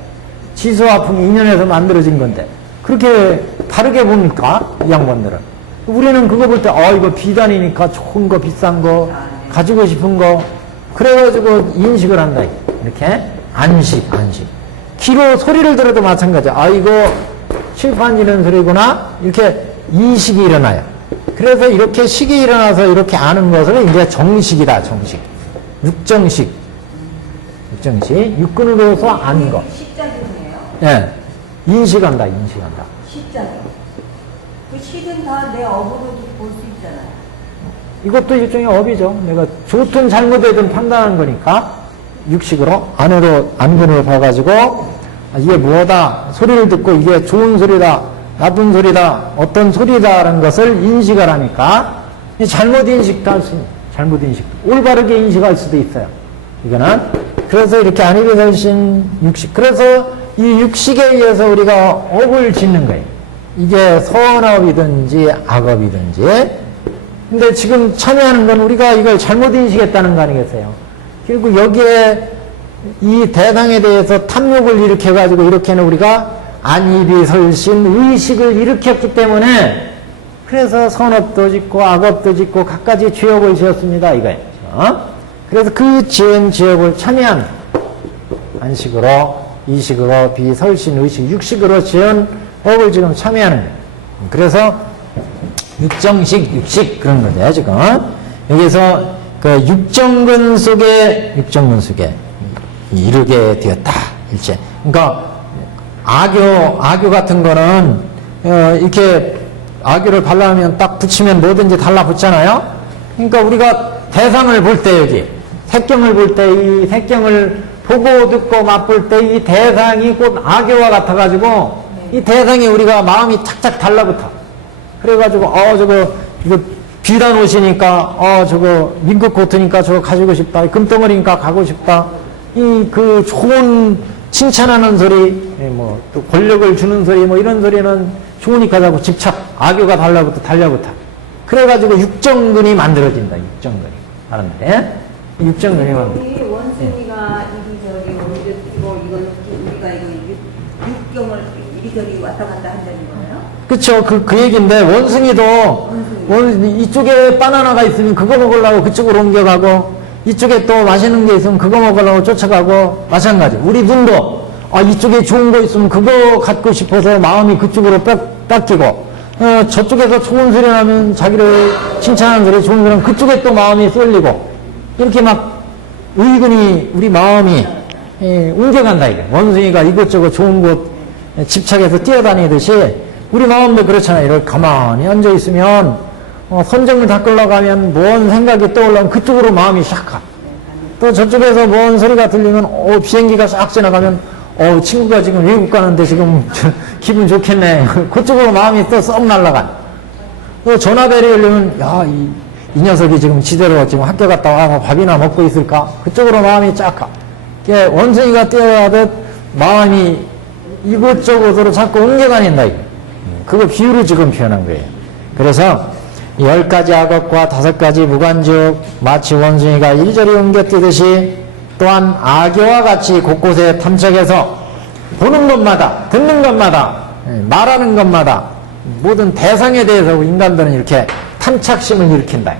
지수화풍이 인연에서 만들어진 건데, 그렇게 다르게 봅니까? 이 양반들은. 우리는 그거 볼 때, 이거 비단이니까 좋은 거, 비싼 거, 가지고 싶은 거, 그래가지고 인식을 한다. 이렇게. 안식. 귀로 소리를 들어도 마찬가지야. 이거 칠판 이런 소리구나? 이렇게 이식이 일어나요. 그래서 이렇게 식이 일어나서 이렇게 아는 것을 이제 정식이다, 정식. 육정식. 육근으로서 아는 것. 식자기네요. 예. 인식한다. 식자기. 그 식은 다 내 업으로도 볼 수 있잖아요. 이것도 일종의 업이죠. 내가 좋든 잘못이든 판단하는 거니까. 육식으로, 안근으로 봐가지고, 이게 뭐다. 소리를 듣고 이게 좋은 소리다. 나쁜 소리다, 어떤 소리다라는 것을 인식을 하니까 잘못 인식도 할 수 있는, 잘못 인식, 올바르게 인식할 수도 있어요. 이거는. 그래서 이렇게 안입이설신 육식. 그래서 이 육식에 의해서 우리가 업을 짓는 거예요. 이게 선업이든지 악업이든지. 근데 지금 참여하는 건 우리가 이걸 잘못 인식했다는 거 아니겠어요? 그리고 여기에 이 대상에 대해서 탐욕을 일으켜가지고 이렇게는 우리가 안입이설신 의식을 일으켰기 때문에 그래서 선업도 짓고 악업도 짓고 갖가지 죄업을 지었습니다. 이거예요. 그래서 그 지은 지업을 참여한 안식으로, 이식으로, 비설신, 의식, 육식으로 지은 업을 지금 참여하는 거예요. 그래서 육정식, 육식 그런 거죠, 지금. 여기서 그 육정근 속에 이르게 되었다, 일체. 그러니까 악교 같은 거는 이렇게 악교를 발라면 딱 붙이면 뭐든지 달라붙잖아요. 그러니까 우리가 대상을 볼 때 여기 색경을 볼 때 이 색경을 보고 듣고 맛볼 때 이 대상이 곧 악교와 같아가지고 이 대상이 우리가 마음이 착착 달라붙어. 그래가지고 저거 이거 비단 옷이니까 저거 민국 코트니까 저거 가지고 싶다. 금덩어리니까 가고 싶다. 이 그 좋은 칭찬하는 소리, 뭐 또 권력을 주는 소리, 뭐 이런 소리는 좋으니까 자꾸 집착, 악교가 달라붙어. 그래가지고 육정근이 만들어진다. 육정근이. 사람들의 육정근이 우리 원숭이가 이리저리 오히려 이건 우리가 이거 육경을 이리저리 왔다 갔다 한다는 거예요? 그쵸. 그 얘기인데, 원숭이도, 이쪽에 바나나가 있으면 그거 먹으려고 그쪽으로 옮겨가고, 이쪽에 또 맛있는 게 있으면 그거 먹으려고 쫓아가고, 마찬가지. 우리 눈도, 이쪽에 좋은 거 있으면 그거 갖고 싶어서 마음이 그쪽으로 뺏기고, 저쪽에서 좋은 소리 나면 자기를 칭찬하는 소리, 좋은 소리 나면 그쪽에 또 마음이 쏠리고, 이렇게 막, 의근이, 우리 마음이, 옮겨간다, 이게. 원숭이가 이것저것 좋은 곳 집착해서 뛰어다니듯이, 우리 마음도 그렇잖아요. 이렇게 가만히 앉아있으면, 선정을 닦으려고 하면 뭔 생각이 떠올라면 그쪽으로 마음이 샥 가. 또 저쪽에서 뭔 소리가 들리면, 비행기가 싹 지나가면, 친구가 지금 외국 가는데 지금 기분 좋겠네. 그쪽으로 마음이 또 썩 날아가. 또 전화벨이 울리면, 야, 이 녀석이 지금 지대로 지금 학교 갔다 와서 밥이나 먹고 있을까? 그쪽으로 마음이 쫙 가. 원숭이가 뛰어가듯 마음이 이곳저곳으로 자꾸 옮겨다닌다. 그거 비유를 지금 표현한 거예요. 그래서 10가지 악업과 5가지 무관죽, 마치 원숭이가 이리저리 옮겨뛰듯이 또한 악교와 같이 곳곳에 탐색해서 보는 것마다, 듣는 것마다, 말하는 것마다 모든 대상에 대해서 인간들은 이렇게 탐착심을 일으킨다.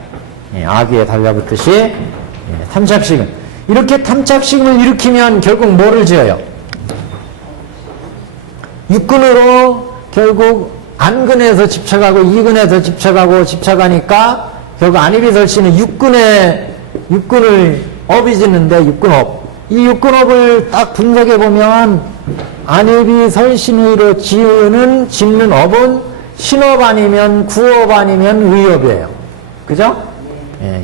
악에 달라붙듯이 탐착심을. 이렇게 탐착심을 일으키면 결국 뭐를 지어요? 육근으로 결국 안근에서 집착하고 이근에서 집착하니까 결국 안입이설씨는 육근을 업이 짓는데 육근업. 이 육근업을 딱 분석해 보면 안입이설신의로 짓는 업은 신업 아니면 구업 아니면 의업이에요. 그죠?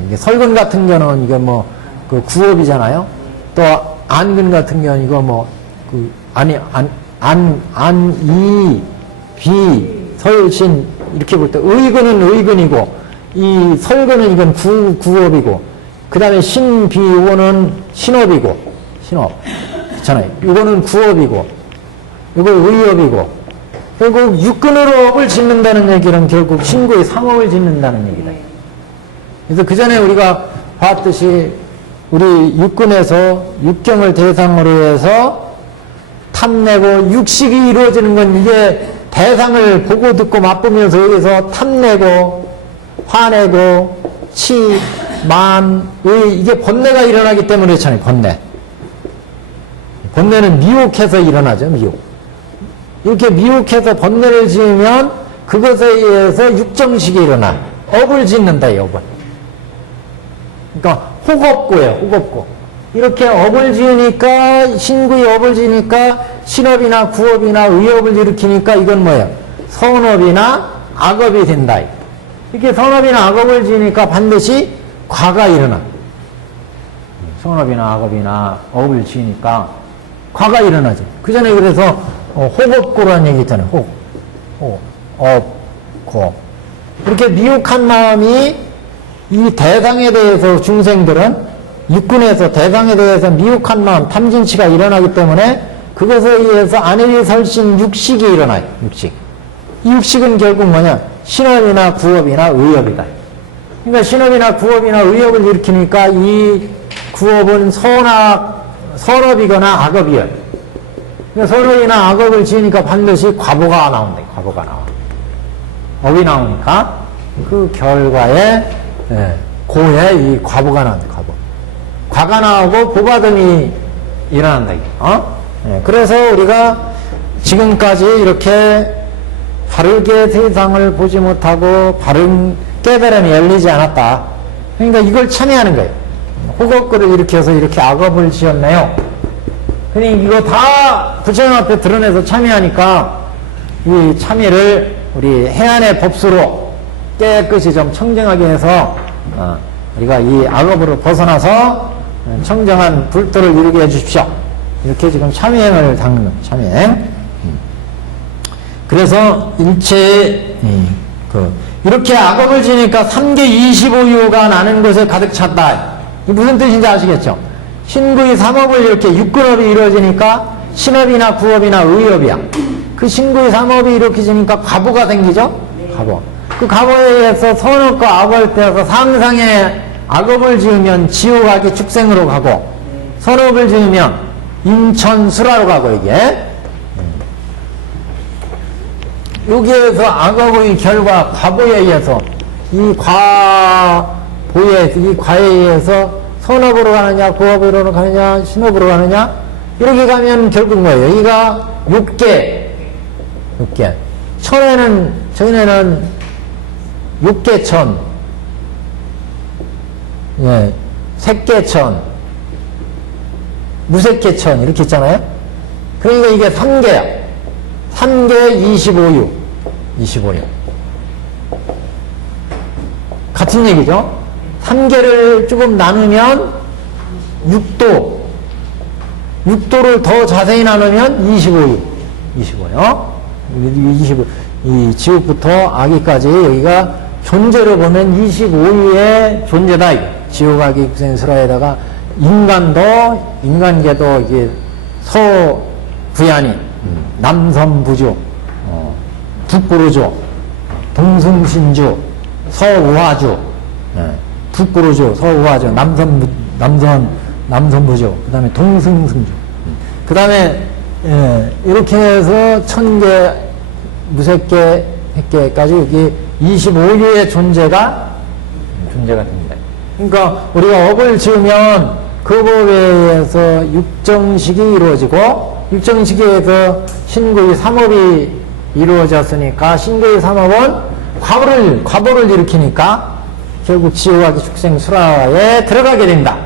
이게 설근 같은 경우는 이게 뭐 그 구업이잖아요. 또 안근 같은 경우는 이거 설신 이렇게 볼 때 의근은 의근이고 이 설근은 이건 구업이고 그 다음에 신비오는 신업이고 신업 그렇잖아요. 이거는 구업이고 이거 의업이고 결국 육근으로 업을 짓는다는 얘기는 결국 신구의 상업을 짓는다는 얘기다. 그래서 그 전에 우리가 봤듯이 우리 육근에서 육경을 대상으로 해서 탐내고 육식이 이루어지는 건 이게 대상을 보고 듣고 맛보면서 여기서 탐내고 화내고 치, 만, 의 이게 번뇌가 일어나기 때문에 그렇잖아요. 번뇌는 미혹해서 일어나죠. 미혹. 이렇게 미혹해서 번뇌를 지으면 그것에 의해서 육정식이 일어나. 업을 짓는다. 이 업을. 그러니까 호겁고예요. 호겁고. 이렇게 업을 지으니까 신구의 업을 지으니까 신업이나 구업이나 의업을 일으키니까 이건 뭐예요? 선업이나 악업이 된다. 이렇게 선업이나 악업을 지으니까 반드시 과가 일어나. 선업이나 악업이나 업을 지으니까 과가 일어나죠. 그 전에 그래서 호겁고라는 얘기 있잖아요. 고. 이렇게 미혹한 마음이 이 대상에 대해서 중생들은 육군에서 대상에 대해서 미혹한 마음, 탐진치가 일어나기 때문에 그것에 의해서 안일이 설신 육식이 일어나요. 육식. 이 육식은 결국 뭐냐? 신업이나 구업이나 의업이다. 그러니까 신업이나 구업이나 의업을 일으키니까 이 구업은 선업이거나 악업이에요. 그러니까 선업이나 악업을 지으니까 반드시 과보가 나온다. 과보가 나와. 업이 나오니까 그 결과에 고에 이 과보가 나온다. 과보. 과가 나오고 보바듬이 일어난다. 예, 그래서 우리가 지금까지 이렇게 바르게 세상을 보지 못하고 바른 깨달음이 열리지 않았다. 그러니까 이걸 참여하는 거예요. 호걱거를 일으켜서 이렇게 악업을 지었나요? 그러니 이거 다 부처님 앞에 드러내서 참여하니까 이 참여를 우리 해안의 법수로 깨끗이 좀 청정하게 해서 우리가 이 악업으로 벗어나서 청정한 불도를 이루게 해주십시오. 이렇게 지금 참여행을 당는 참여행. 그래서 일체의 이렇게 악업을 지니까 3계 25유가 나는 것에 가득 찼다. 이 무슨 뜻인지 아시겠죠? 신구의 3업을 이렇게 육근업이 이루어지니까 신업이나 구업이나 의업이야. 그 신구의 3업이 이렇게 지니까 과보가 생기죠? 과보. 그 과보에 의해서 선업과 악업을 떼어서 상상의 악업을 지으면 지옥악의 축생으로 가고, 선업을 지으면 인천수라로 가고, 이게. 여기에서 악업의 결과, 과보에 의해서, 이 과에 의해서 선업으로 가느냐, 구업으로 가느냐, 신업으로 가느냐, 이렇게 가면 결국 뭐예요? 여기가 6개. 저희는 6개천, 예, 색개천, 무색개천, 이렇게 있잖아요? 그러니까 이게 3개야. 3개 25유. 같은 얘기죠? 3개를 조금 나누면 6도를 더 자세히 나누면 25유. 25. 이 지옥부터 아기까지 여기가 존재로 보면 25유의 존재다. 이거. 지옥, 아기, 육생, 수라에다가 인간계도 이게 서부야니, 남선부주, 북구루주, 동승신주, 서우화주, 북구루주, 서우화주, 남선부주, 그 다음에 동승승주. 그 다음에, 이렇게 해서 1000개, 무색계, 핵계까지 여기 25유의 존재가 됩니다. 그러니까 우리가 업을 지으면 그 법에 의해서 육정식이 이루어지고, 육정식에서 신구의 3업이 이루어졌으니까 신구의 3업은 과보를 일으키니까 결국 지옥하기 축생 수라에 들어가게 된다.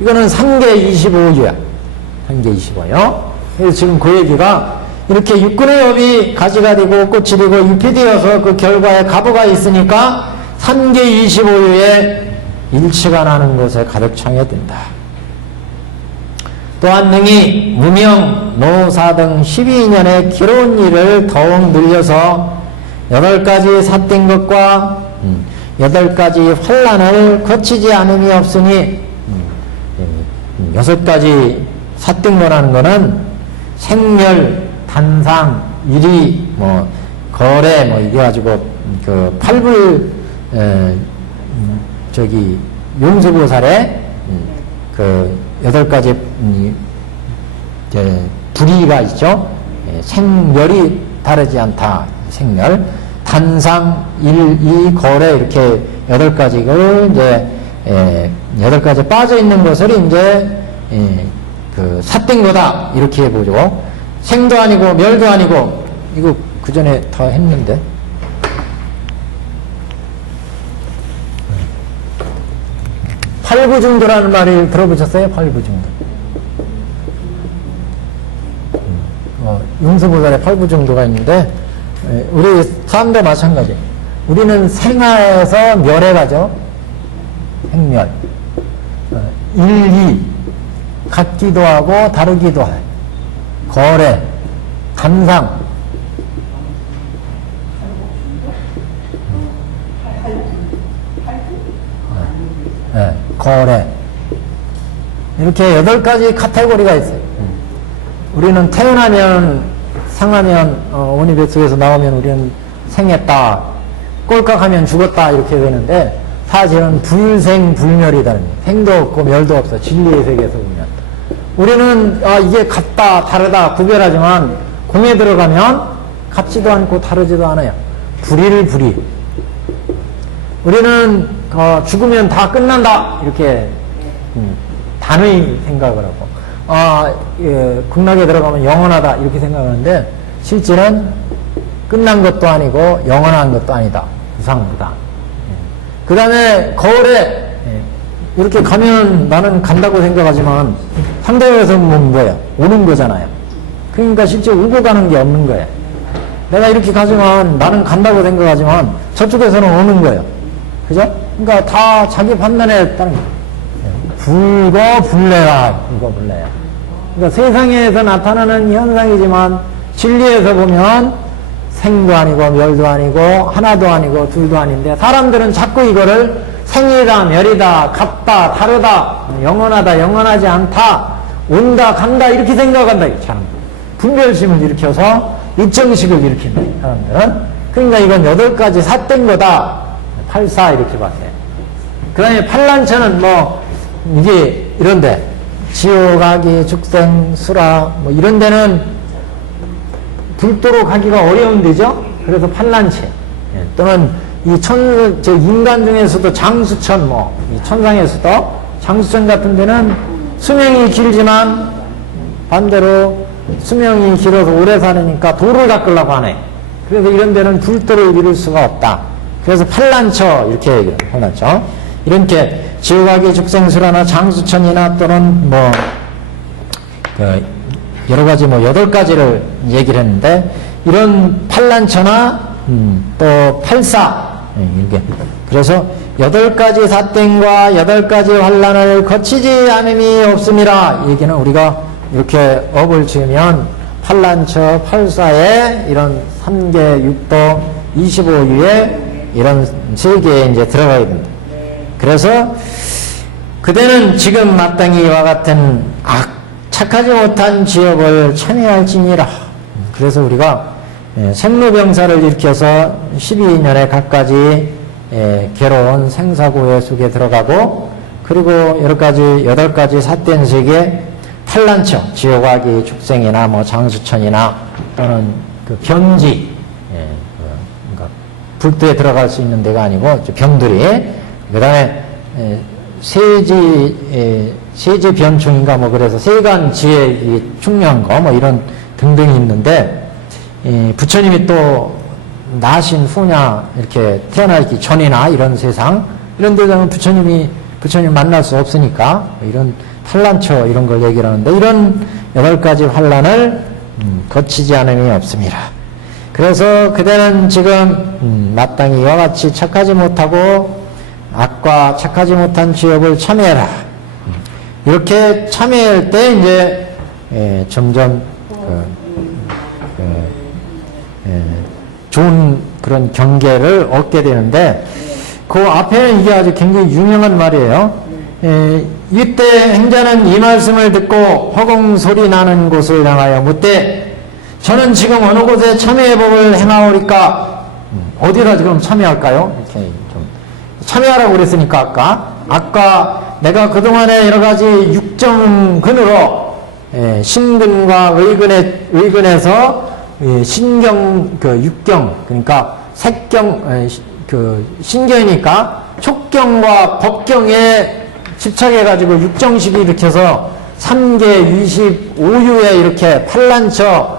이거는 3계 25유야. 3계 25요. 그래서 지금 그 얘기가 이렇게 육군의 업이 가지가 되고 꽃이 되고 잎이 되어서 그 결과에 과보가 있으니까 3계 25유에 일치가 나는 것에 가득 차게 된다. 또한 능히 무명, 노사 등 12년의 기로운 일을 더욱 늘려서 8가지 삿된 것과 8가지 환란을 거치지 않음이 없으니 6가지 삿된 거라는 거는 생멸, 단상, 일이, 거래, 이게 가지고, 용수보살의, 8가지, 불의가 있죠. 생멸이 다르지 않다. 생멸. 단상, 일, 거래, 이렇게 8가지를 이제, 8가지 빠져 있는 것을 이제, 삿된 거다. 이렇게 보죠. 생도 아니고 멸도 아니고 이거 그 전에 다 했는데 팔부중도라는 말을 들어보셨어요? 팔부중도. 용수보살의 팔부중도가 있는데 우리 사람도 마찬가지. 우리는 생하에서 멸에 가죠. 생멸. 일이 같기도 하고 다르기도 해. 거래, 감상, 거래. 이렇게 8가지 카테고리가 있어요. 우리는 태어나면, 상하면, 어머니 뱃속에서 나오면 우리는 생했다, 꼴깍하면 죽었다, 이렇게 되는데, 사실은 불생불멸이다는 거예요. 생도 없고 멸도 없어. 진리의 세계에서 보면. 우리는 이게 같다 다르다 구별하지만 공에 들어가면 같지도 않고 다르지도 않아요. 불의를 불의. 우리는 죽으면 다 끝난다 이렇게 단의 생각을 하고, 극락에 들어가면 영원하다 이렇게 생각하는데 실제는 끝난 것도 아니고 영원한 것도 아니다. 이상무다. 그 다음에 거울에 이렇게 가면 나는 간다고 생각하지만 상대에서 보면 뭐예요? 오는 거잖아요. 그러니까 실제 오고 가는 게 없는 거예요. 내가 이렇게 가지만 나는 간다고 생각하지만 저쪽에서는 오는 거예요. 그죠? 그러니까 다 자기 판단에 따른 거예요. 불거불례라, 불거불례야. 그러니까 세상에서 나타나는 현상이지만 진리에서 보면 생도 아니고 멸도 아니고 하나도 아니고 둘도 아닌데 사람들은 자꾸 이거를 생이다 멸이다 같다 다르다 영원하다 영원하지 않다 온다 간다 이렇게 생각한다. 참 분별심을 일으켜서 입정식을 일으킨다 사람들은. 그러니까 이건 8가지 삿된 거다. 8사 이렇게 봤어요. 그 다음에 팔란처는 뭐 이게 이런데 지옥 악이 축생 수라 뭐 이런 데는 불도로 가기가 어려운 데죠. 그래서 팔란체 또는 이 인간 중에서도 장수천 이 천상에서도 장수천 같은 데는 수명이 길지만 반대로 수명이 길어서 오래 사니까 도를 닦으려고 하네. 그래서 이런 데는 불도를 이룰 수가 없다. 그래서 팔란처 이렇게 얘기해요. 팔란처 이렇게 지옥악의 죽생수라나 장수천이나 또는 여러 가지 8가지를 얘기를 했는데 이런 팔란처나 또 팔사 이게 그래서 8가지 삿된과 8가지 환란을 거치지 않음이 없음이라 얘기는 우리가 이렇게 업을 지으면 팔란처 팔사에 이런 3계 6도 25유에 이런 세계에 이제 들어가야 된다. 그래서 그대는 지금 마땅히 이와 같은 착하지 못한 지업을 참여할지니라. 그래서 우리가 생로병사를 일으켜서 12년에 각가지 괴로운 생사고해 속에 들어가고 그리고 여러 가지 8가지 삿된 세계 팔란처 지옥악이 축생이나 장수천이나 또는 그 변지 그러니까 불도에 들어갈 수 있는 데가 아니고 변두리 그 다음에 세지 변충인가 그래서 세간지에 충령한 거 이런 등등이 있는데 부처님이 또 나신 후냐 이렇게 태어나기 전이나 이런 세상 이런 데서는 부처님 만날 수 없으니까 이런 환란처 이런 걸 얘기를 하는데 이런 8가지 환란을 거치지 않음이 없습니다. 그래서 그대는 지금 마땅히 이와 같이 착하지 못하고 악과 착하지 못한 지업을 참여해라. 이렇게 참여할 때 이제 점점 좋은 그런 경계를 얻게 되는데 그 앞에는 이게 아주 굉장히 유명한 말이에요. 이때 행자는 이 말씀을 듣고 허공 소리 나는 곳을 향하여 묻되 저는 지금 어느 곳에 참여의 법을 행하오리까? 어디다 지금 참여할까요? 이렇게 좀 참여하라고 그랬으니까 아까 내가 그동안에 여러 가지 육정근으로 신근과 의근에서 신경 육경 그러니까 색경 신경이니까 촉경과 법경에 집착해가지고 육정식이 일으켜서 3계 25유에 이렇게 팔란처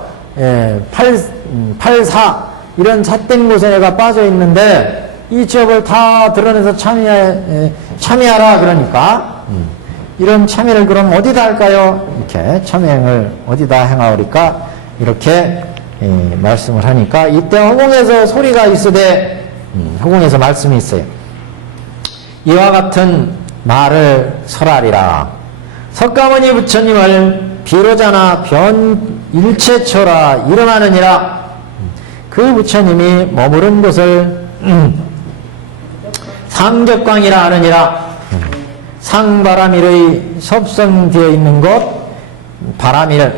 팔사 이런 삿된 곳에 내가 빠져 있는데 이 지업을 다 드러내서 참여하라 그러니까 이런 참여를 그럼 어디다 할까요? 이렇게 참여행을 어디다 행하오리까? 이렇게 말씀을 하니까 이때 허공에서 소리가 있으되 허공에서 말씀이 있어요. 이와 같은 말을 설하리라. 석가모니 부처님을 비로자나 일체처라 일어나느니라. 그 부처님이 머무른 곳을 상격광이라 하느니라. 상바라밀의 섭성되어 있는 곳,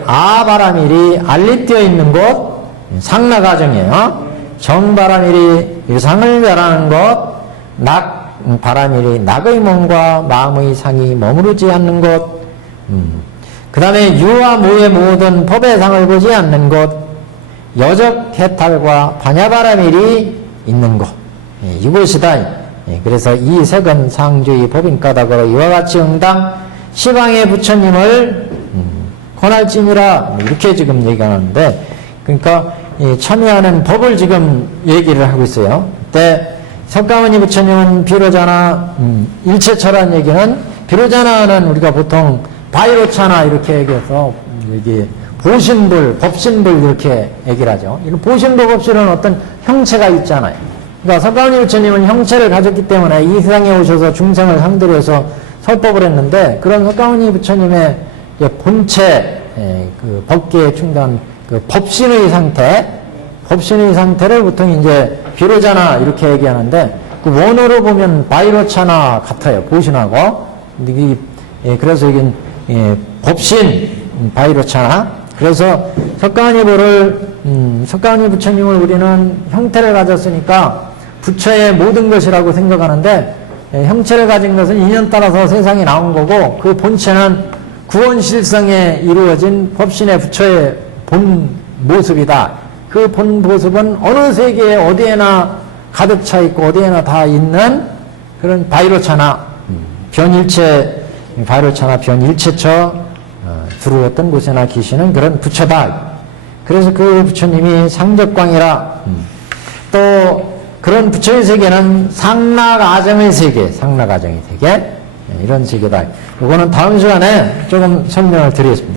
아바라밀이 알립되어 있는 곳, 상나가정이에요. 정바라밀이 유상을 멸하는 곳, 바라밀이 낙의 몸과 마음의 상이 머무르지 않는 곳, 그 다음에 유와 무의 모든 법의 상을 보지 않는 곳, 여적 해탈과 반야바라밀이 있는 곳, 이곳이다. 그래서 이 색은 상주의 법인가닥으로 이와 같이 응당 시방의 부처님을 권할지니라 뭐 이렇게 지금 얘기하는데, 그러니까 이 참여하는 법을 지금 얘기를 하고 있어요. 그때 석가모니 부처님은 비로자나 일체처라는 얘기는, 비로자나는 우리가 보통 바이로차나 이렇게 얘기해서 여기 보신불, 법신불 이렇게 얘기를 하죠. 이런 보신불, 법신은 어떤 형체가 있잖아요. 그러니까 석가모니 부처님은 형체를 가졌기 때문에 이 세상에 오셔서 중생을 상대로 해서 설법을 했는데, 그런 석가모니 부처님의 본체, 그 법계에 충당한 그 법신의 상태를 보통 이제 비로자나 이렇게 얘기하는데, 그 원어로 보면 바이로차나 같아요. 보신하고. 그래서 이게 법신, 바이로차나. 그래서 석가모니 부처님을 우리는 형태를 가졌으니까 부처의 모든 것이라고 생각하는데, 형체를 가진 것은 인연 따라서 세상에 나온 거고, 그 본체는 구원실성에 이루어진 법신의 부처의 본 모습이다. 그 본 모습은 어느 세계에 어디에나 가득 차 있고 어디에나 다 있는 그런 바이로차나 변일체, 바이로차나 변일체처 두루 어떤 곳에나 계시는 그런 부처다. 그래서 그 부처님이 상적광이라. 또 그런 부처의 세계는 상락아정의 세계, 이런 세계다. 이거는 다음 시간에 조금 설명을 드리겠습니다.